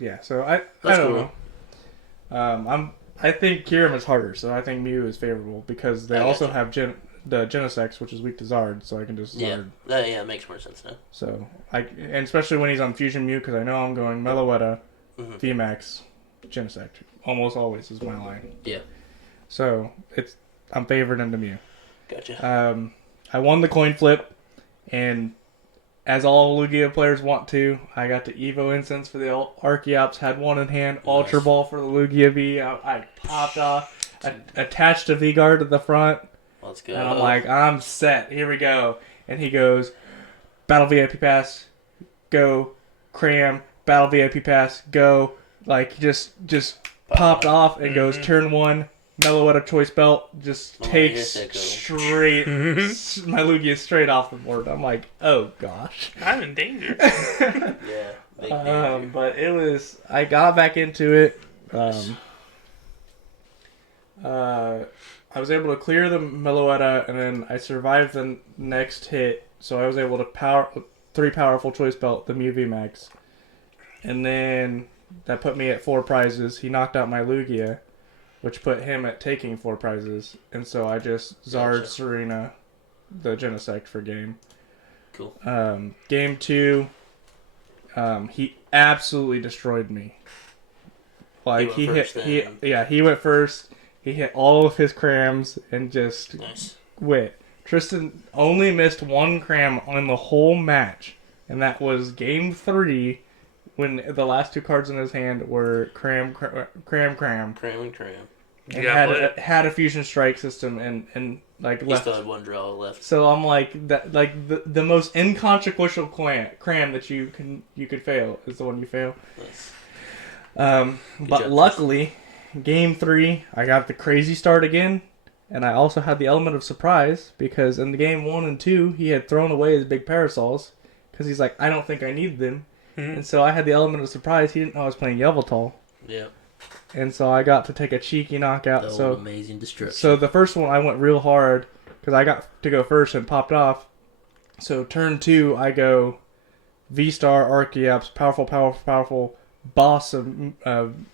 yeah, so I That's don't cool. know. I think Kieran is harder, so I think Mew is favorable because they I also gotcha. have the Genesect, which is weak to Zard, so I can just Yeah, Zard. it makes more sense now. So and especially when he's on Fusion Mew, because I know I'm going Meloetta, Mhm. VMAX, Genesect. Almost always is my line. Yeah. So I'm favored into Mew. Gotcha. I won the coin flip, and as all Lugia players want to, I got the Evo Incense for the Archeops, had one in hand, Ultra Ball for the Lugia V. I popped off, I attached a V-Guard to the front, Let's go. and I'm like, I'm set, here we go. And he goes, Battle VIP Pass, go, Cram, Battle VIP Pass, go. Like, just popped off and goes, turn 1, Meloetta Choice Belt, just takes yes, straight, my Lugia straight off the board. I'm like, oh gosh. I'm in danger. yeah. Big danger. But it was, I got back into it. I was able to clear the Meloetta, and then I survived the next hit, so I was able to 3 powerful choice belt the Mew VMAX. And then that put me at 4 prizes. He knocked out my Lugia, which put him at taking 4 prizes. And so I just Zard Gotcha. Serena the Genesect for game. Cool. Game 2, he absolutely destroyed me. Like he went first then. he went first. He hit all of his crams and just Nice. quit. Tristan only missed 1 cram on the whole match, and that was game 3 when the last 2 cards in his hand were cram. Cram. And Yeah, had a fusion strike system and like He left. still had 1 draw left. So I'm like that, like the most inconsequential cram that you could fail is the one you fail. Nice. But job, luckily, game 3 I got the crazy start again, and I also had the element of surprise because in the game 1 and 2 he had thrown away his big parasols because he's like, I don't think I need them, and so I had the element of surprise. He didn't know I was playing Yveltal. Yeah. And so I got to take a cheeky knockout. The So amazing destruction. So the first one I went real hard because I got to go first and popped off. So turn 2 I go V-Star, Archeops, powerful, boss of Mew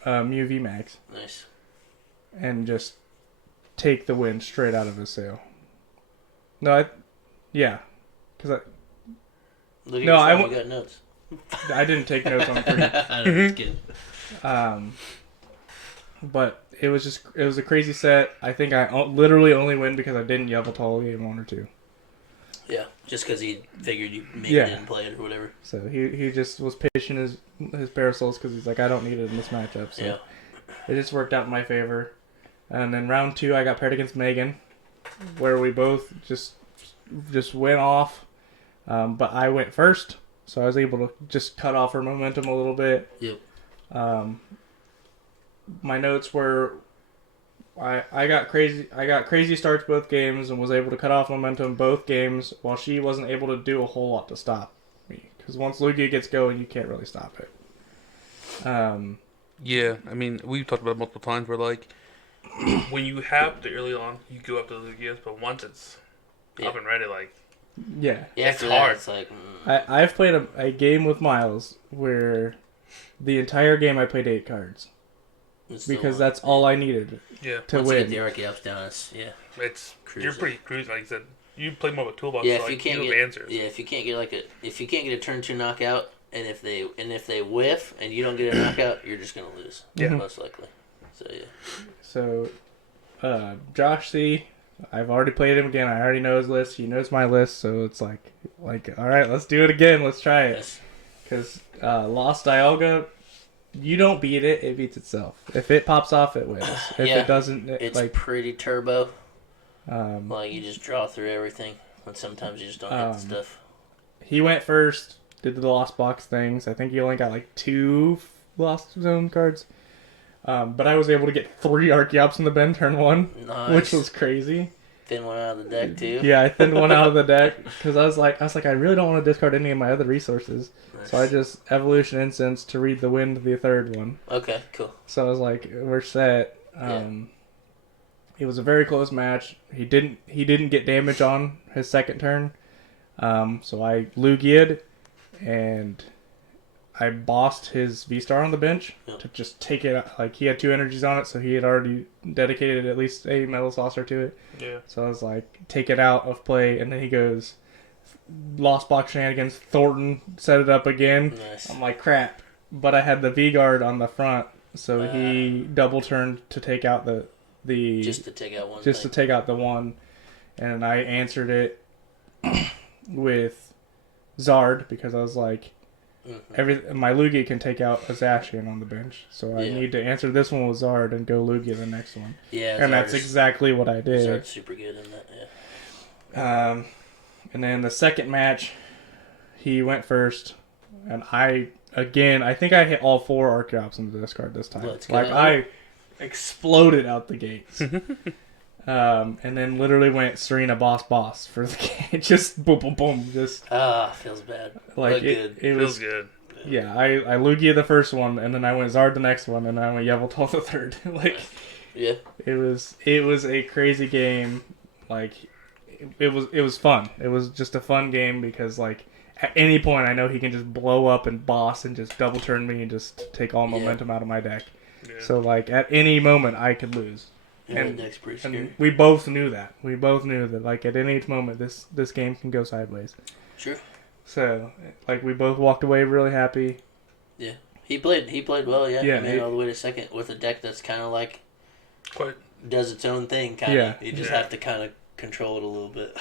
VMAX. Nice. And just take the win straight out of his sail. Yeah. Because Look at No, your I phone, w- you got notes. I didn't take notes on 3. I know, just kidding. But it was a crazy set. I think I literally only win because I didn't Yveltal game 1 or 2. Yeah, just because he figured you maybe Yeah. didn't play it or whatever. So he just was pitching his parasols because he's like, I don't need it in this matchup. So Yeah. it just worked out in my favor. And then round 2 I got paired against Megan, where we both just went off. But I went first, so I was able to just cut off her momentum a little bit. Yep. My notes were I got crazy starts both games and was able to cut off momentum both games while she wasn't able to do a whole lot to stop me, because once Lugia gets going you can't really stop it. Yeah, I mean, we've talked about it multiple times where, like, when you have the early on, you go up to Lugia's, but once it's up and ready, like, Yeah, After It's that, hard. it's like, I've played a game with Miles where the entire game I played 8 cards it's still because on. that's all I needed yeah, to Once you win. get the Archeops down, it's, yeah. it's Cruising. you're pretty cruising. Like I said, you play more of a toolbox. Yeah, so, if like, you can't have get answers. yeah, if you can't get a turn 2 knockout, and if they whiff and you don't get a knockout, you're just gonna lose. Yeah. Most likely. So yeah. So, Josh C, I've already played him again. I already know his list. He knows my list, so it's like, all right, let's do it again. Let's try it. Yes. Because Lost Dialga, you don't beat it; it beats itself. If it pops off, it wins. If Yeah, it doesn't, It's pretty turbo. um, Like you just draw through everything, and sometimes you just don't hit the stuff. he went first, did the Lost Box things. I think he only got like 2 Lost Zone cards. But I was able to get 3 Archeops in the bend turn 1, Nice. which was crazy. Thin one out of the deck too. Yeah, I thinned one out of the deck because I was like, I really don't want to discard any of my other resources. Nice. So I just Evolution Incense to read the wind the 3rd one. Okay, cool. So I was like, we're set. It was a very close match. He didn't get damage on his 2nd turn. So I Lugia'd and I bossed his V-Star on the bench to just take it out. Like, he had 2 energies on it, so he had already dedicated at least a Metal Saucer to it. Yeah. So I was like, take it out of play, and then he goes, Lost Box Shenanigans, Thornton, set it up again. Nice. I'm like, crap. But I had the V-Guard on the front, so he double turned to take out the Just to take out one. just thing. to take out the one, and I answered it with Zard because I was like, my Lugia can take out a Zacian on the bench, so I need to answer this one with Zard and go Lugia the next one. Yeah, And that's exactly what I did. Zard's super good in that. Yeah. And then the second match, he went first, and I think I hit all 4 Archeops in the discard this time. Let's go. Like, I exploded out the gates. And then literally went Serena boss for the game. Just boom, boom, boom. Just Feels bad. like But good. it Feels was good. Yeah, I Lugia the first one, and then I went Zard the next one, and then I went Yveltal the 3rd. Like, Yeah. it was a crazy game. Like, it was fun. It was just a fun game because, like, at any point I know he can just blow up and boss and just double turn me and just take all momentum out of my deck. Yeah. So, like, at any moment I could lose. Yeah, And, that deck's pretty scary. and we both knew that. We both knew that, like, at any moment this game can go sideways. Sure. So, like, we both walked away really happy. Yeah. He played well, yeah. Yeah, He made it all the way to 2nd with a deck that's kind of like Quite. does its own thing, kind of. Yeah. You just Yeah. have to kind of control it a little bit.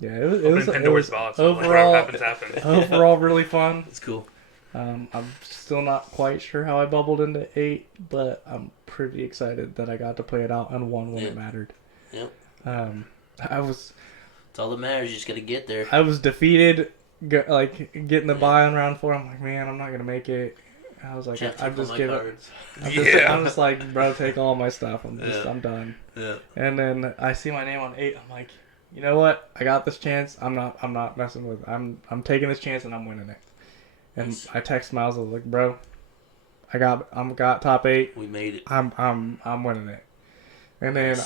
Yeah, it was Pandora's box. Like, whatever overall happens. overall really fun. It's cool. I'm still not quite sure how I bubbled into 8, but I'm pretty excited that I got to play it out and won when it mattered. Yep. I was. It's all that matters. You just got to get there. I was defeated, getting the bye on round 4. I'm like, man, I'm not gonna make it. I was like, I'm just giving. I'm just like, bro, take all my stuff. I'm done. Yeah. And then I see my name on 8. I'm like, you know what? I got this chance. I'm not messing with it. I'm taking this chance and I'm winning it. And I text Miles. I was like, bro, I got top 8. We made it. I'm winning it. And then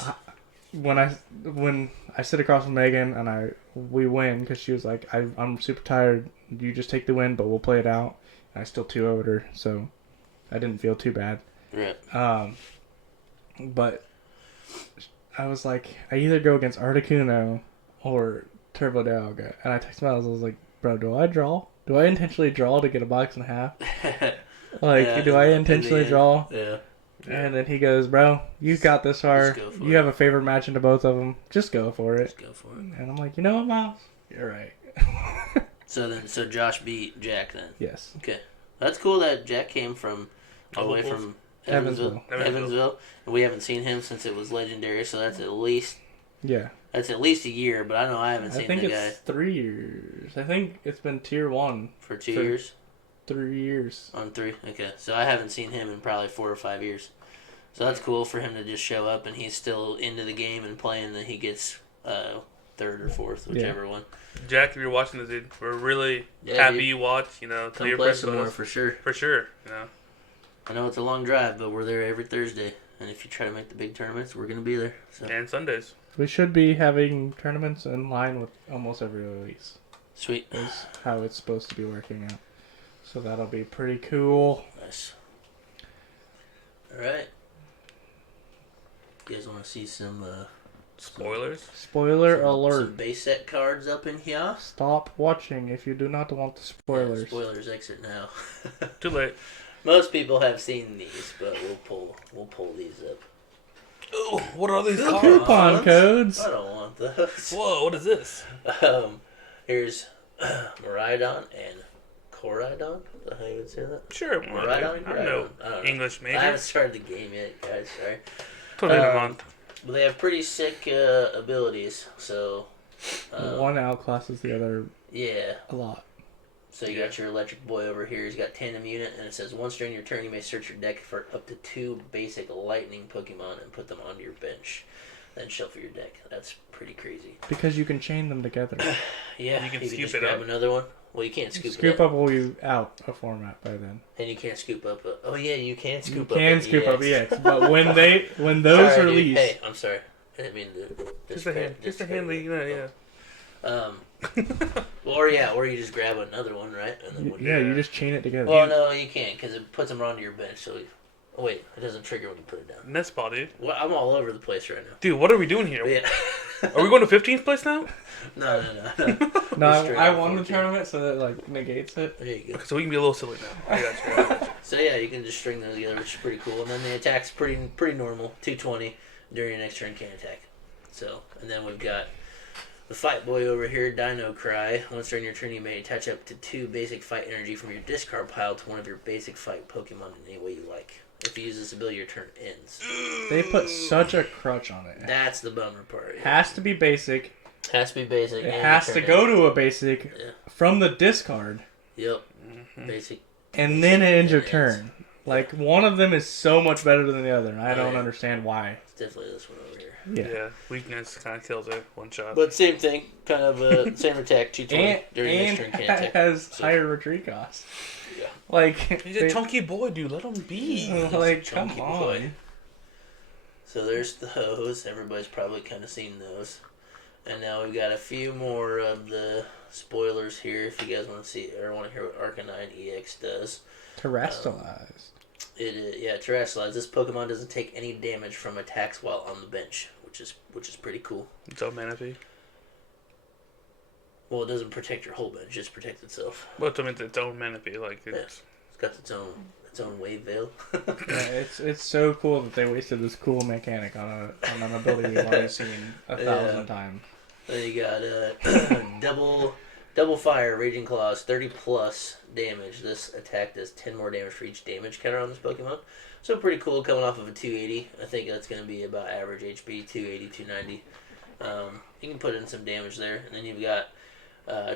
when I sit across from Megan and we win because she was like, I'm super tired. You just take the win, but we'll play it out. And I still 2-0'd her, so I didn't feel too bad. Right. But I was like, I either go against Articuno or Turbo Dialga. And I texted Miles. I was like, bro, do I draw? Do I intentionally draw to get a box and a half? Like, do I intentionally draw? Yeah. And then he goes, bro, you got this far. You have a favorite match into both of them. Just go for it. Just go for it. And I'm like, you know what, Miles? You're right. So Josh beat Jack then? Yes. Okay. That's cool that Jack came from all the way from Evansville. And we haven't seen him since it was legendary, so that's at least... Yeah. That's at least a year, but I know I haven't seen the guy. I think it's 3 years. I think it's been tier 1. For 2 years? 3 years. On 3? Okay. So I haven't seen him in probably 4 or 5 years. So that's cool for him to just show up and he's still into the game and playing that he gets 3rd or 4th, whichever one. Jack, if you're watching this, dude, we're really happy you watched. You know, come play some more for sure. For sure, you know. I know it's a long drive, but we're there every Thursday. And if you try to make the big tournaments, we're going to be there. So. And Sundays. We should be having tournaments in line with almost every release. Sweet. Is how it's supposed to be working out. So that'll be pretty cool. Nice. Alright. You guys want to see some... spoilers? Spoiler alert. Some base set cards up in here? Stop watching if you do not want the spoilers. Yeah, spoilers exit now. Too late. Most people have seen these, but we'll pull these up. Oh, what are these cards? Coupon codes. I don't want those. Whoa, what is this? Here's Miraidon and Coridon. Is that how you would say that? Sure, Miraidon? I don't know English major. I haven't started the game yet, guys. Sorry. Till later month. But they have pretty sick abilities. So one outclasses the other. Yeah. A lot. So you got your electric boy over here. He's got Tandem Unit, and it says once during your turn you may search your deck for up to 2 basic lightning Pokemon and put them onto your bench. Then shuffle your deck. That's pretty crazy. Because you can chain them together. Yeah, you can just scoop it grab up. another one. Well, you can't scoop it up. Scoop up will be out of format by then. And you can't scoop up. Oh yeah, you can scoop you up. can scoop up EX, but when those sorry, release, dude. Hey, I'm sorry. I didn't mean to. Just a hand, yeah. Or you just grab another one, right? And then you just chain it together. Well, no, you can't because it puts them onto your bench. So, wait, it doesn't trigger when you put it down. Nest ball, dude. Well, I'm all over the place right now. Dude, what are we doing here? Yeah. Are we going to 15th place now? No. No, I won the tournament, so that like negates it. There you go. So we can be a little silly now. I got you. So yeah, you can just string those together, which is pretty cool. And then the attack's pretty normal. 220 during your next turn can attack. So, and then we've got the Fight Boy over here, Dino Cry. Once during your turn, you may attach up to 2 basic fight energy from your discard pile to one of your basic fight Pokemon in any way you like. If you use this ability, your turn ends. They put such a crutch on it. That's the bummer part. It has to be basic. Has to be basic. It has to go to a basic from the discard. Yep. Basic. And then it ends your turn. Like, one of them is so much better than the other, and I don't understand why. It's definitely this one over here. Yeah, weakness kind of kills it. One shot. But same thing, kind of same attack, 220 during next turn, can't attack. Has higher retreat cost. Yeah. Like, he's a chunky boy, dude. Let him be. Like, come on. Boy. So there's those. Everybody's probably kind of seen those. And now we've got a few more of the spoilers here if you guys want to see or want to hear what Arcanine EX does. Terrestrialized. It is, yeah, Terrestrialized. This Pokemon doesn't take any damage from attacks while on the bench, which is pretty cool. It's all Manaphy. Well, it doesn't protect your whole bench; just protect itself. Well, it's its own Manaphy, like it's got its own wave veil. Yeah, it's so cool that they wasted this cool mechanic on an ability we've already seen 1,000 times. Then you got double Double Fire, Raging Claws, 30 plus damage. This attack does 10 more damage for each damage counter on this Pokemon. So pretty cool coming off of a 280. I think that's going to be about average HP, 280, 290. You can put in some damage there. And then you've got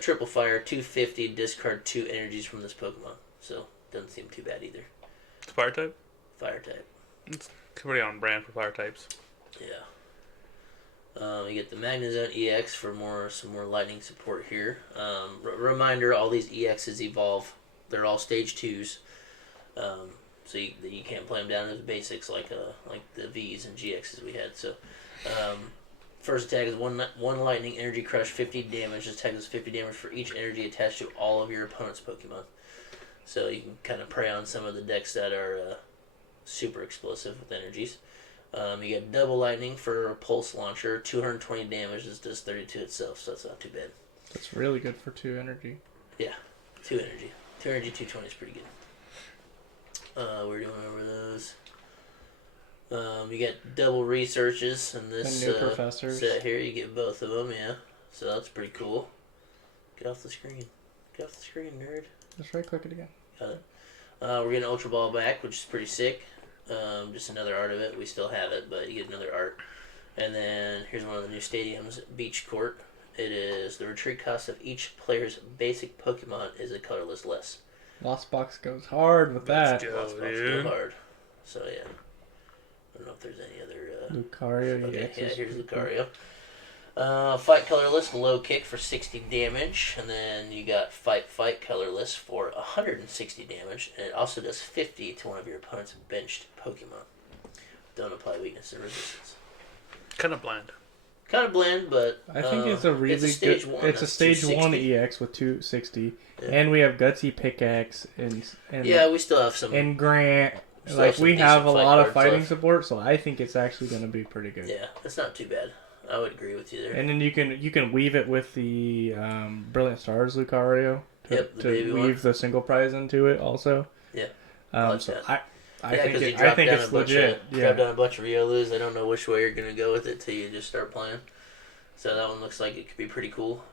Triple Fire, 250, discard 2 energies from this Pokemon. So doesn't seem too bad either. It's fire type? Fire type. It's pretty on brand for fire types. Yeah. You get the Magnezone EX for some more lightning support here. Reminder, all these EXs evolve. They're all stage 2s. So you can't play them down as basics like the Vs and GXs we had. So first attack is one lightning energy crush, 50 damage. This attack does 50 damage for each energy attached to all of your opponent's Pokemon. So you can kind of prey on some of the decks that are super explosive with energies. You get double lightning for a pulse launcher, 220 damage. This does 32 itself, so that's not too bad. That's really good for 2 energy. Yeah, 2 energy. 2 energy, 220 is pretty good. We're doing over those. You get double researches in this And new professors. set here. You get both of them, yeah. So that's pretty cool. Get off the screen. Get off the screen, nerd. Just right click it again. Got it. We're getting Ultra Ball back, which is pretty sick. Just another art of it. We still have it, but you get another art. And then here's one of the new stadiums, Beach Court. It is the retreat cost of each player's basic Pokemon is a colorless less. Lost Box goes hard with that. Let's go, Lost Box dude. go hard. So yeah. I don't know if there's any other... Lucario Okay, EX yeah, is here's pretty Lucario. Fight Colorless, low kick for 60 damage. And then you got Fight Colorless for 160 damage. And it also does 50 to one of your opponent's benched Pokemon. Don't apply weakness and resistance. Kind of bland. Kind of bland, but I think it's a really stage good. one. It's a That's stage 1 260. EX with 260, Yeah. and we have Gutsy Pickaxe and Yeah, we still have some. and Grant. Still Like have some we have a decent fight lot of cards fighting left. support, so I think it's actually going to be pretty good. Yeah, it's not too bad. I would agree with you there. And then you can weave it with the Brilliant Stars Lucario to, Yep, the to baby weave one. the single prize into it also. Yeah, I like So that. I Yeah, think 'cause you I drop think down it's a bunch legit. Of, drop Yeah. down a bunch of Riolus. I don't know which way you're gonna go with it till you just start playing. So that one looks like it could be pretty cool.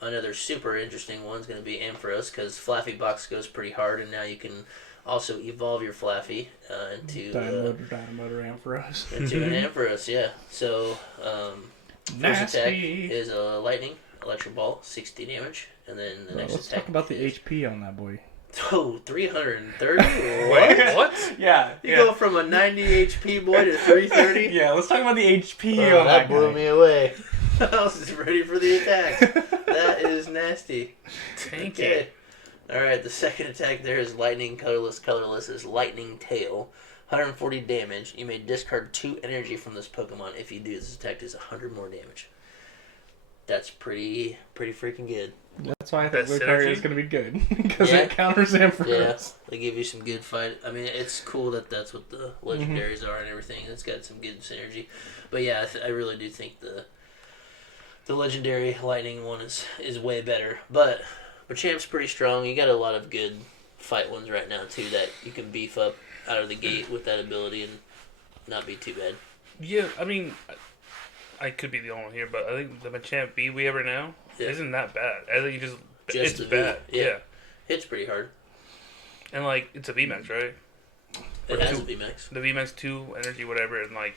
Another super interesting one's gonna be Ampharos because Flaffy Box goes pretty hard, and now you can also evolve your Flaffy into Dynamotor Ampharos. into an Ampharos. Yeah. So first attack Nasty. is a Lightning Electro Ball, 60 damage, and then the next Let's attack talk about the is, HP on that boy. Oh, 330. Wait, what? Yeah. You go from a 90 HP boy to 330? Yeah, let's talk about the HP Oh, on that that blew guy. me away. I was just ready for the attack. That is nasty. Thank Okay. Alright, the second attack there is Lightning Colorless. Colorless is Lightning Tail. 140 damage. You may discard 2 energy from this Pokemon. If you do, this attack does 100 more damage. That's pretty freaking good. That's why I think That Lucario synergy? is going to be good. Because Yeah. it counters Ampharos. Yeah, they give you some good fight. I mean, it's cool that that's what the legendaries are and everything. It's got some good synergy. But yeah, I really do think the legendary lightning one is way better. But Machamp's pretty strong. You got a lot of good fight ones right now too that you can beef up out of the gate with that ability and not be too bad. Yeah, I mean, I could be the only one here, but I think the Machamp V we have right now isn't that bad. I think you just it's the V, bad. yeah. Yeah. Hits pretty hard. And like it's a VMAX, right? It Or has two- a VMAX. The VMAX 2 energy, whatever, and like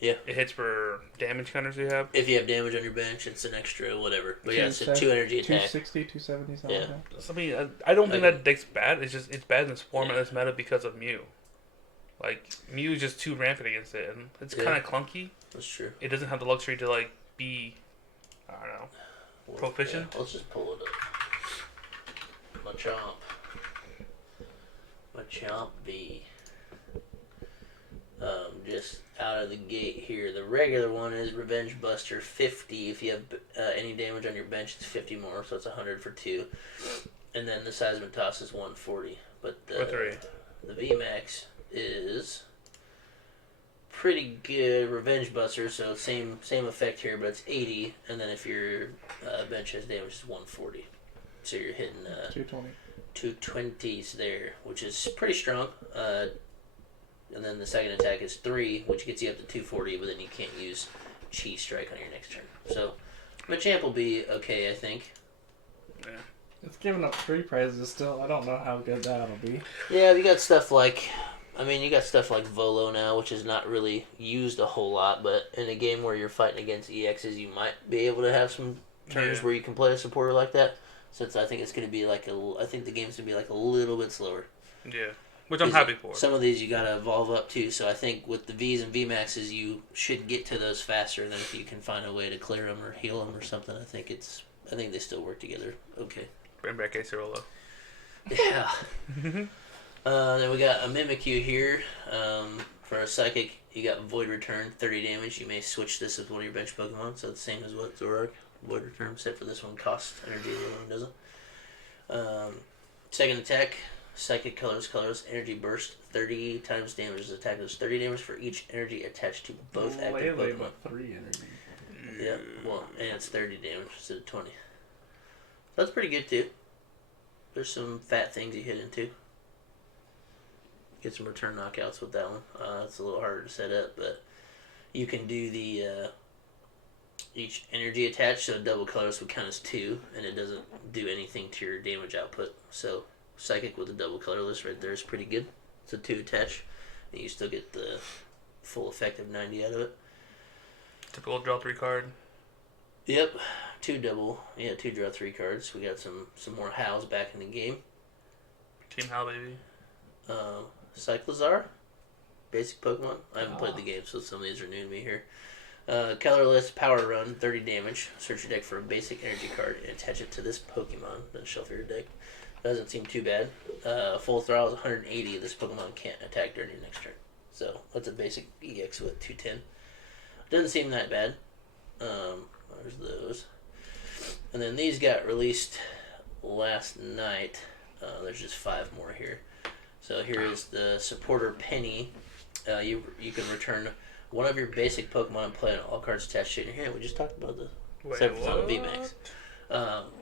Yeah. it hits for damage counters you have. If you have damage on your bench, it's an extra whatever. But yeah, it's a 270, 2 energy attack. 260, 270, something Yeah. like that. I mean, I don't think Okay. that deck's bad. It's just it's bad in this format, Yeah. this meta because of Mew. Like Mew is just too rampant against it, and it's Yeah. kind of clunky. That's true. It doesn't have the luxury to like be, I don't know. Proficient? Yeah, let's just pull it up. Machamp V. Just out of the gate here. The regular one is Revenge Buster 50. If you have any damage on your bench, it's 50 more, so it's 100 for 2. And then the Seismic Toss is 140. But For 3. the VMAX is pretty good. Revenge Buster, so same effect here, but it's 80. And then if your bench has damage, it's 140. So you're hitting 220. 220s there, which is pretty strong. And then the second attack is 3, which gets you up to 240, but then you can't use Chi Strike on your next turn. So Machamp will be okay, I think. Yeah. It's giving up free prizes still. I don't know how good that'll be. Yeah, you got stuff like, you got stuff like Volo now, which is not really used a whole lot, but in a game where you're fighting against EXs, you might be able to have some turns where you can play a supporter like that. Since I think it's going to be I think the game's going to be like a little bit slower. Yeah, which I'm happy for. Some of these you got to evolve up to, so I think with the Vs and VMAXs, you should get to those faster than if you can find a way to clear them or heal them or something. I think they still work together. Okay. Bring back Acerola. Yeah. Then we got a Mimikyu here. For a Psychic, you got Void Return, 30 damage. You may switch this as one of your bench Pokemon, so it's the same as what Zoroark. Void Return, except for this one costs energy, the other one doesn't. Second attack, Psychic Colors, Energy Burst, 30 times damage. This attack does 30 damage for each energy attached to both active Pokemon. 3 energy. Yeah, well, and it's 30 damage instead of 20. That's pretty good, too. There's some fat things you hit into. Get some return knockouts with that one. It's a little harder to set up, but you can do the each energy attached, so double colors would count as 2, and it doesn't do anything to your damage output. So Psychic with a double colorless right there is pretty good. It's a 2 attach, and you still get the full effect of 90 out of it. Typical draw 3 card. Yep, 2 draw 3 cards. We got some more Hows back in the game. Team Hal, baby. Cyclizar, basic Pokemon. I haven't played the game, so some of these are new to me here. Colorless Power Run, 30 damage. Search your deck for a basic energy card and attach it to this Pokemon. Then shuffle your deck. Doesn't seem too bad. Full throttle is 180. This Pokemon can't attack during your next turn. So that's a basic EX with 210. Doesn't seem that bad. There's those. And then these got released last night. There's just 5 more here. So here is the Supporter Penny. You can return one of your basic Pokemon and play on all cards attached to your hand. We just talked about this. Except for the VMAX.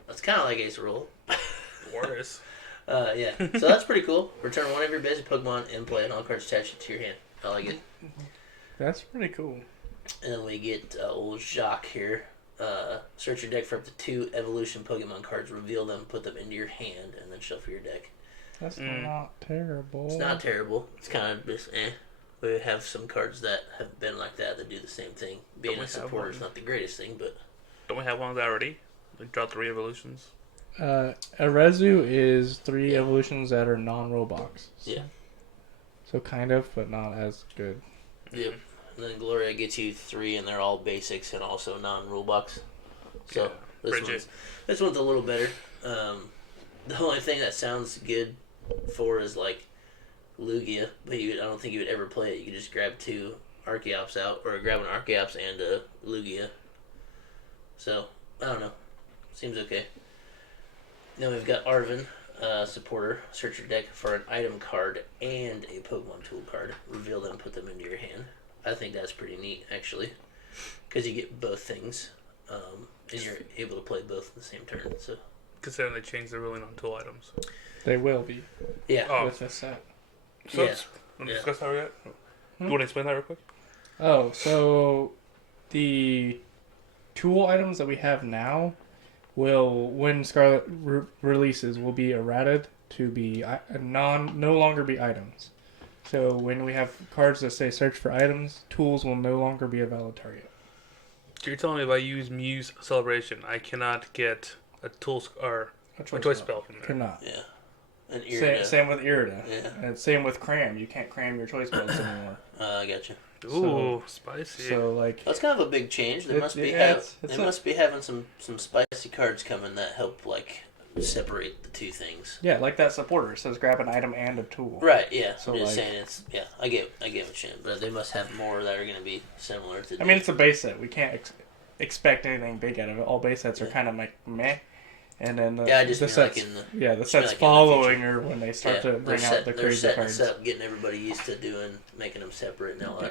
That's kind of like Ace Roll. Worse. Yeah. So that's pretty cool. Return one of your basic Pokemon and play on all cards attached to your hand. I like it. That's pretty cool. And then we get old Jacques here. Search your deck for up to 2 evolution Pokemon cards, reveal them, put them into your hand, and then shuffle your deck. That's not terrible. It's not terrible. It's kind of just We have some cards that have been like that do the same thing. Being a supporter is not the greatest thing, but... Don't we have one of that already? We draw 3 evolutions. Arezu is 3 evolutions that are non-Roblox. Yeah. So kind of, but not as good. Yep. And then Gloria gets you 3, and they're all basics and also non-rule box. So this one's a little better. The only thing that sounds good for is like Lugia, but I don't think you would ever play it. You could just grab 2 Archeops out, or grab an Archeops and a Lugia. So I don't know. Seems okay. Then we've got Arvin, supporter. Search your deck for an item card and a Pokemon tool card. Reveal them, put them into your hand. I think that's pretty neat, actually, because you get both things, and you're able to play both in the same turn. So, considering they changed the ruling on tool items, they will be. Yeah. With this set. So let's discuss that yet. You want to explain that real quick? Oh, so the tool items that we have now will, when Scarlet releases, will be errated to be no longer be items. So when we have cards that say search for items, tools will no longer be a valid target. So you're telling me if I use Muse Celebration, I cannot get a tool or a choice spell from there? Cannot. Yeah. And Irida. Same with Irida. Yeah. And same with Cram. You can't cram your choice spells anymore. I gotcha. Ooh, spicy. So like that's kind of a big change. They must be having some spicy cards coming that help like separate the 2 things. Yeah, like that supporter. It says grab an item and a tool. Right, yeah. So I'm just saying I get what you're saying, but they must have more that are going to be similar to. I mean, it's a base set. We can't expect anything big out of it. All base sets are kind of like meh. And then the sets, like the sets following or when they start to bring out the crazy cards. They're getting everybody used to making them separate now. Yeah.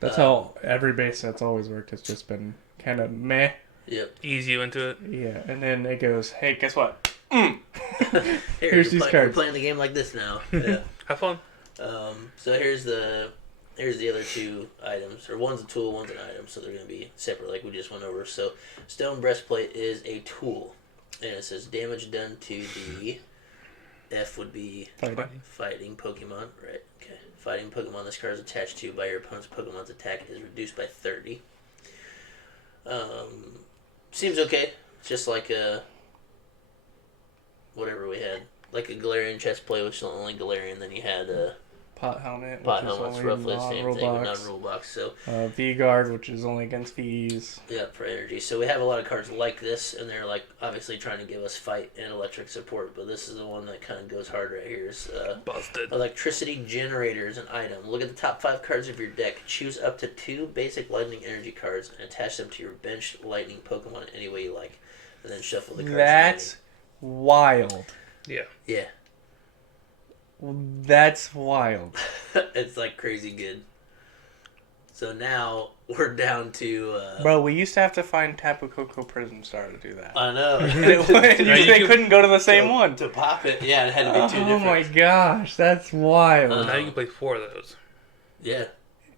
That's how every base set's always worked. It's just been kind of meh. Yep. Ease you into it. Yeah, and then it goes, hey, guess what? Here's these cards. We're playing the game like this now. Yeah. Have fun. So here's the other 2 items, or one's a tool, one's an item, so they're going to be separate like we just went over. So Stone Breastplate is a tool. And it says damage done to the F would be fighting Pokemon. Right. Okay. Fighting Pokemon this card is attached to by your opponent's Pokemon's attack is reduced by 30. Seems okay. Just like a whatever we had, like a Galarian chest play, which is the only Galarian. Then you had a Pot Helmet. Pot Helmet's roughly the same thing, but non-rule box. So V-Guard, which is only against V's. Yeah, for energy. So we have a lot of cards like this, and they're like obviously trying to give us fight and electric support. But this is the one that kind of goes hard right here. Is Busted. Electricity Generator is an item. Look at the top 5 cards of your deck. Choose up to 2 basic lightning energy cards and attach them to your benched lightning Pokemon any way you like, and then shuffle the cards. That's wild. Yeah. Yeah. That's wild. It's like crazy good. So now we're down to. Bro, we used to have to find Tapu Koko Prism Star to do that. I know. They couldn't go to the same one. To pop it, yeah, it had to be 2 different. Oh my gosh, that's wild. Now you can play 4 of those. Yeah.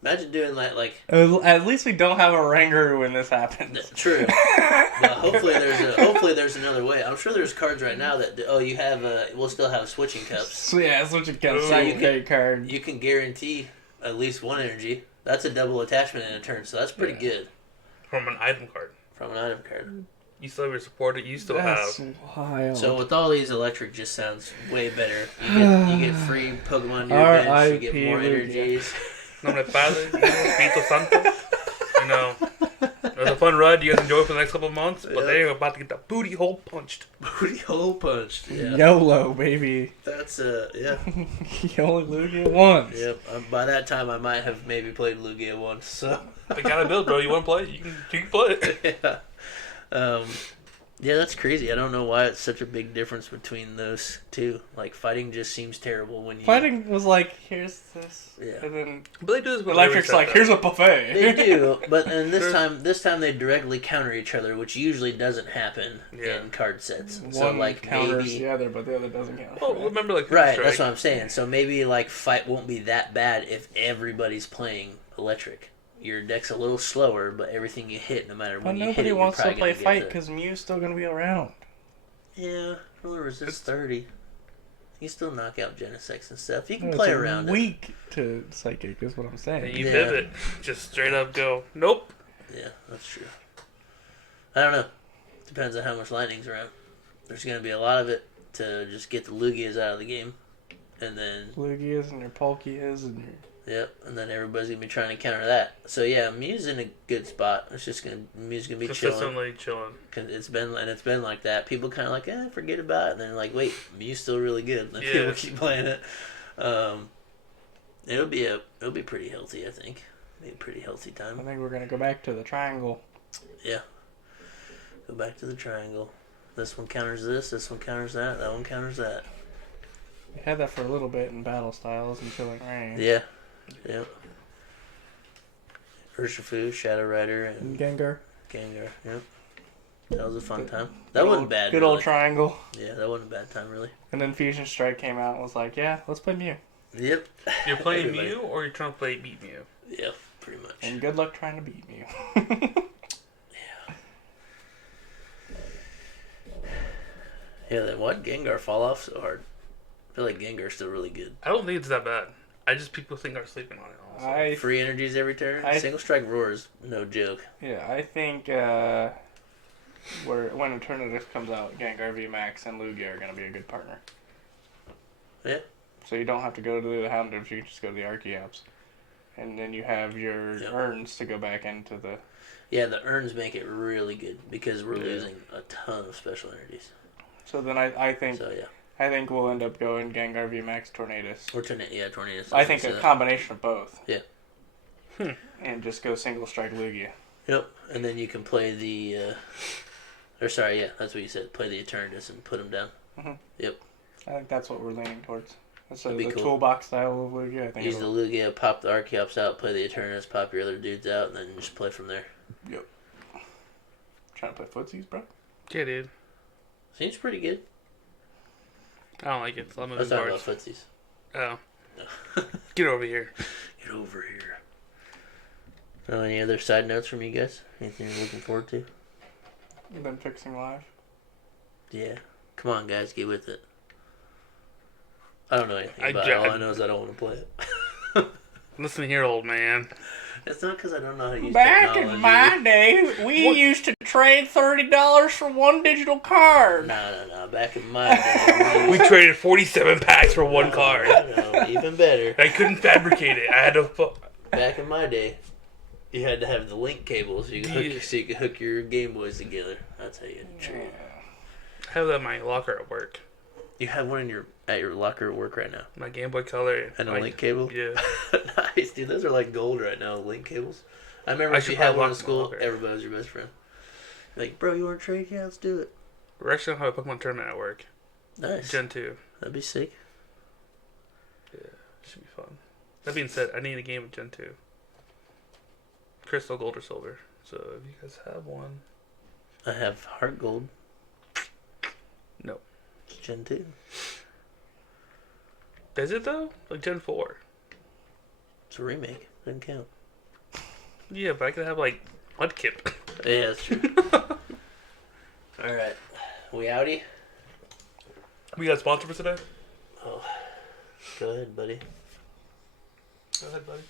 Imagine doing that, like... At least we don't have a Rangaroo when this happens. True. But hopefully there's another way. I'm sure there's cards right now that... you have... we'll still have switching cups. So yeah, switching cups. So card. You can guarantee at least 1 energy. That's a double attachment in a turn, so that's pretty good. From an item card. From an item card. You still have your supporter. You still have... wild. So with all these, electric just sounds way better. You get free Pokemon to your bench. You get more energies. Nombre Padre, Espíritu Santo. You know, it was a fun ride you guys enjoy for the next couple of months, but they're about to get the booty hole punched. Booty hole punched. Yeah. YOLO, baby. That's yeah. You only Lugia once. Yep. By that time, I might have maybe played Lugia once. So. I got a build, bro. You want to play? You can play it. Yeah. Yeah, that's crazy. I don't know why it's such a big difference between those two. Like, fighting just seems terrible when you... Fighting was like, here's this. Yeah. And then But they do this with electric's like, here's a buffet. They do, but and this time they directly counter each other, which usually doesn't happen in card sets. One so, like, counters maybe... the other, but the other doesn't count. Well, remember, like... Right, that's what I'm saying. So maybe, like, fight won't be that bad if everybody's playing electric. Your deck's a little slower, but everything you hit, no matter when you hit it, nobody wants to play fight because because Mew's still going to be around. Yeah, only resist 30. You can still knock out Genesect and stuff. You can No, play it's around weak to Psychic, is what I'm saying. And you pivot. Just straight up go, nope. Yeah, that's true. I don't know. Depends on how much lightning's around. There's going to be a lot of it to just get the Lugias out of the game. And then... Lugias and your Palkias and your... Yep, and then everybody's going to be trying to counter that. So yeah, Mew's in a good spot. Mew's going to be chilling. Consistently chilling. It's been like that. People kind of like, forget about it. And then like, wait, Mew's still really good. And then people keep playing it. It'll be pretty healthy, I think. Be a pretty healthy time. I think we're going to go back to the triangle. Yeah. Go back to the triangle. This one counters this. This one counters that. That one counters that. We had that for a little bit in Battle Styles and Killing Rain. Yeah. Yep. Urshifu, Shadow Rider, and Gengar. Yep. That was a fun time. That wasn't bad. Good old triangle. Yeah, that wasn't a bad time, really. And then Fusion Strike came out and was like, yeah, let's play Mew. Yep. You're playing Mew or you're trying to play beat Mew? Yeah, pretty much. And good luck trying to beat Mew. Yeah, then why'd Gengar fall off so hard? I feel like Gengar's still really good. I don't think it's that bad. People think are sleeping on it. Also. Free energies every turn. Single strike roar is no joke. Yeah, I think when Alternative comes out, Gengar VMAX and Lugia are going to be a good partner. Yeah. So you don't have to go to the Houndours, you can just go to the Archeops. And then you have your urns to go back into the... Yeah, the urns make it really good because we're losing a ton of special energies. So then I think... So, yeah. I think we'll end up going Gengar VMAX Tornadus. Or Tornadus. I think a combination of both. Yeah. And just go single strike Lugia. Yep. And then you can play the... that's what you said. Play the Eternatus and put them down. Mm-hmm. Yep. I think that's what we're leaning towards. That's the cool. toolbox style of Lugia. I think use the Lugia, pop the Archeops out, play the Eternatus, pop your other dudes out, and then just play from there. Yep. Trying to play footsies, bro? Yeah, dude. Seems pretty good. I don't like it. I was talking about footsies. Oh. Get over here. Get over here. Any other side notes from you guys? Anything you're looking forward to? Been fixing live. Yeah. Come on, guys, get with it. I don't know anything about it. All I know is I don't want to play it. Listen here, old man. It's not because I don't know how to use Back technology. in my day, we used to trade $30 for one digital card. No. Back in my day, We traded 47 packs for one card. No, even better. I couldn't fabricate it. I had to. Back in my day, you had to have the link cable so you could hook your Game Boys together. That's how you had to trade. I have that in my locker at work. You have one at your locker at work right now. My Game Boy Color. And a link cable? Yeah. Nice, dude. Those are like gold right now, link cables. I remember if you had one in school, everybody was your best friend. Like, bro, you want to trade? Yeah, let's do it. We're actually going to have a Pokemon tournament at work. Nice. Gen 2. That'd be sick. Yeah, should be fun. That being said, I need a game of Gen 2. Crystal, Gold, or Silver. So if you guys have one. I have Heart Gold. No. It's Gen 2. Is it though? Like Gen 4? It's a remake. Doesn't count. Yeah, but I could have like Mudkip. Yeah, that's true. Alright. We outie? We got a sponsor for today? Oh. Go ahead, buddy. Go ahead, buddy.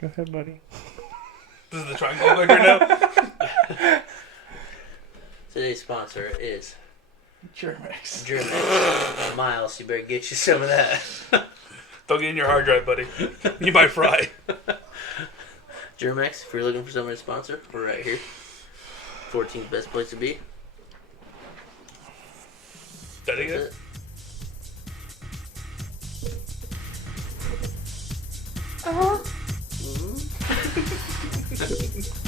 Go ahead, buddy. This is the triangle right now? Today's sponsor is Germex. Miles, you better get you some of that. Don't get in your hard drive, buddy. You might fry. Germex, if you're looking for someone to sponsor, we're right here. 14th best place to be. That is That's it. it.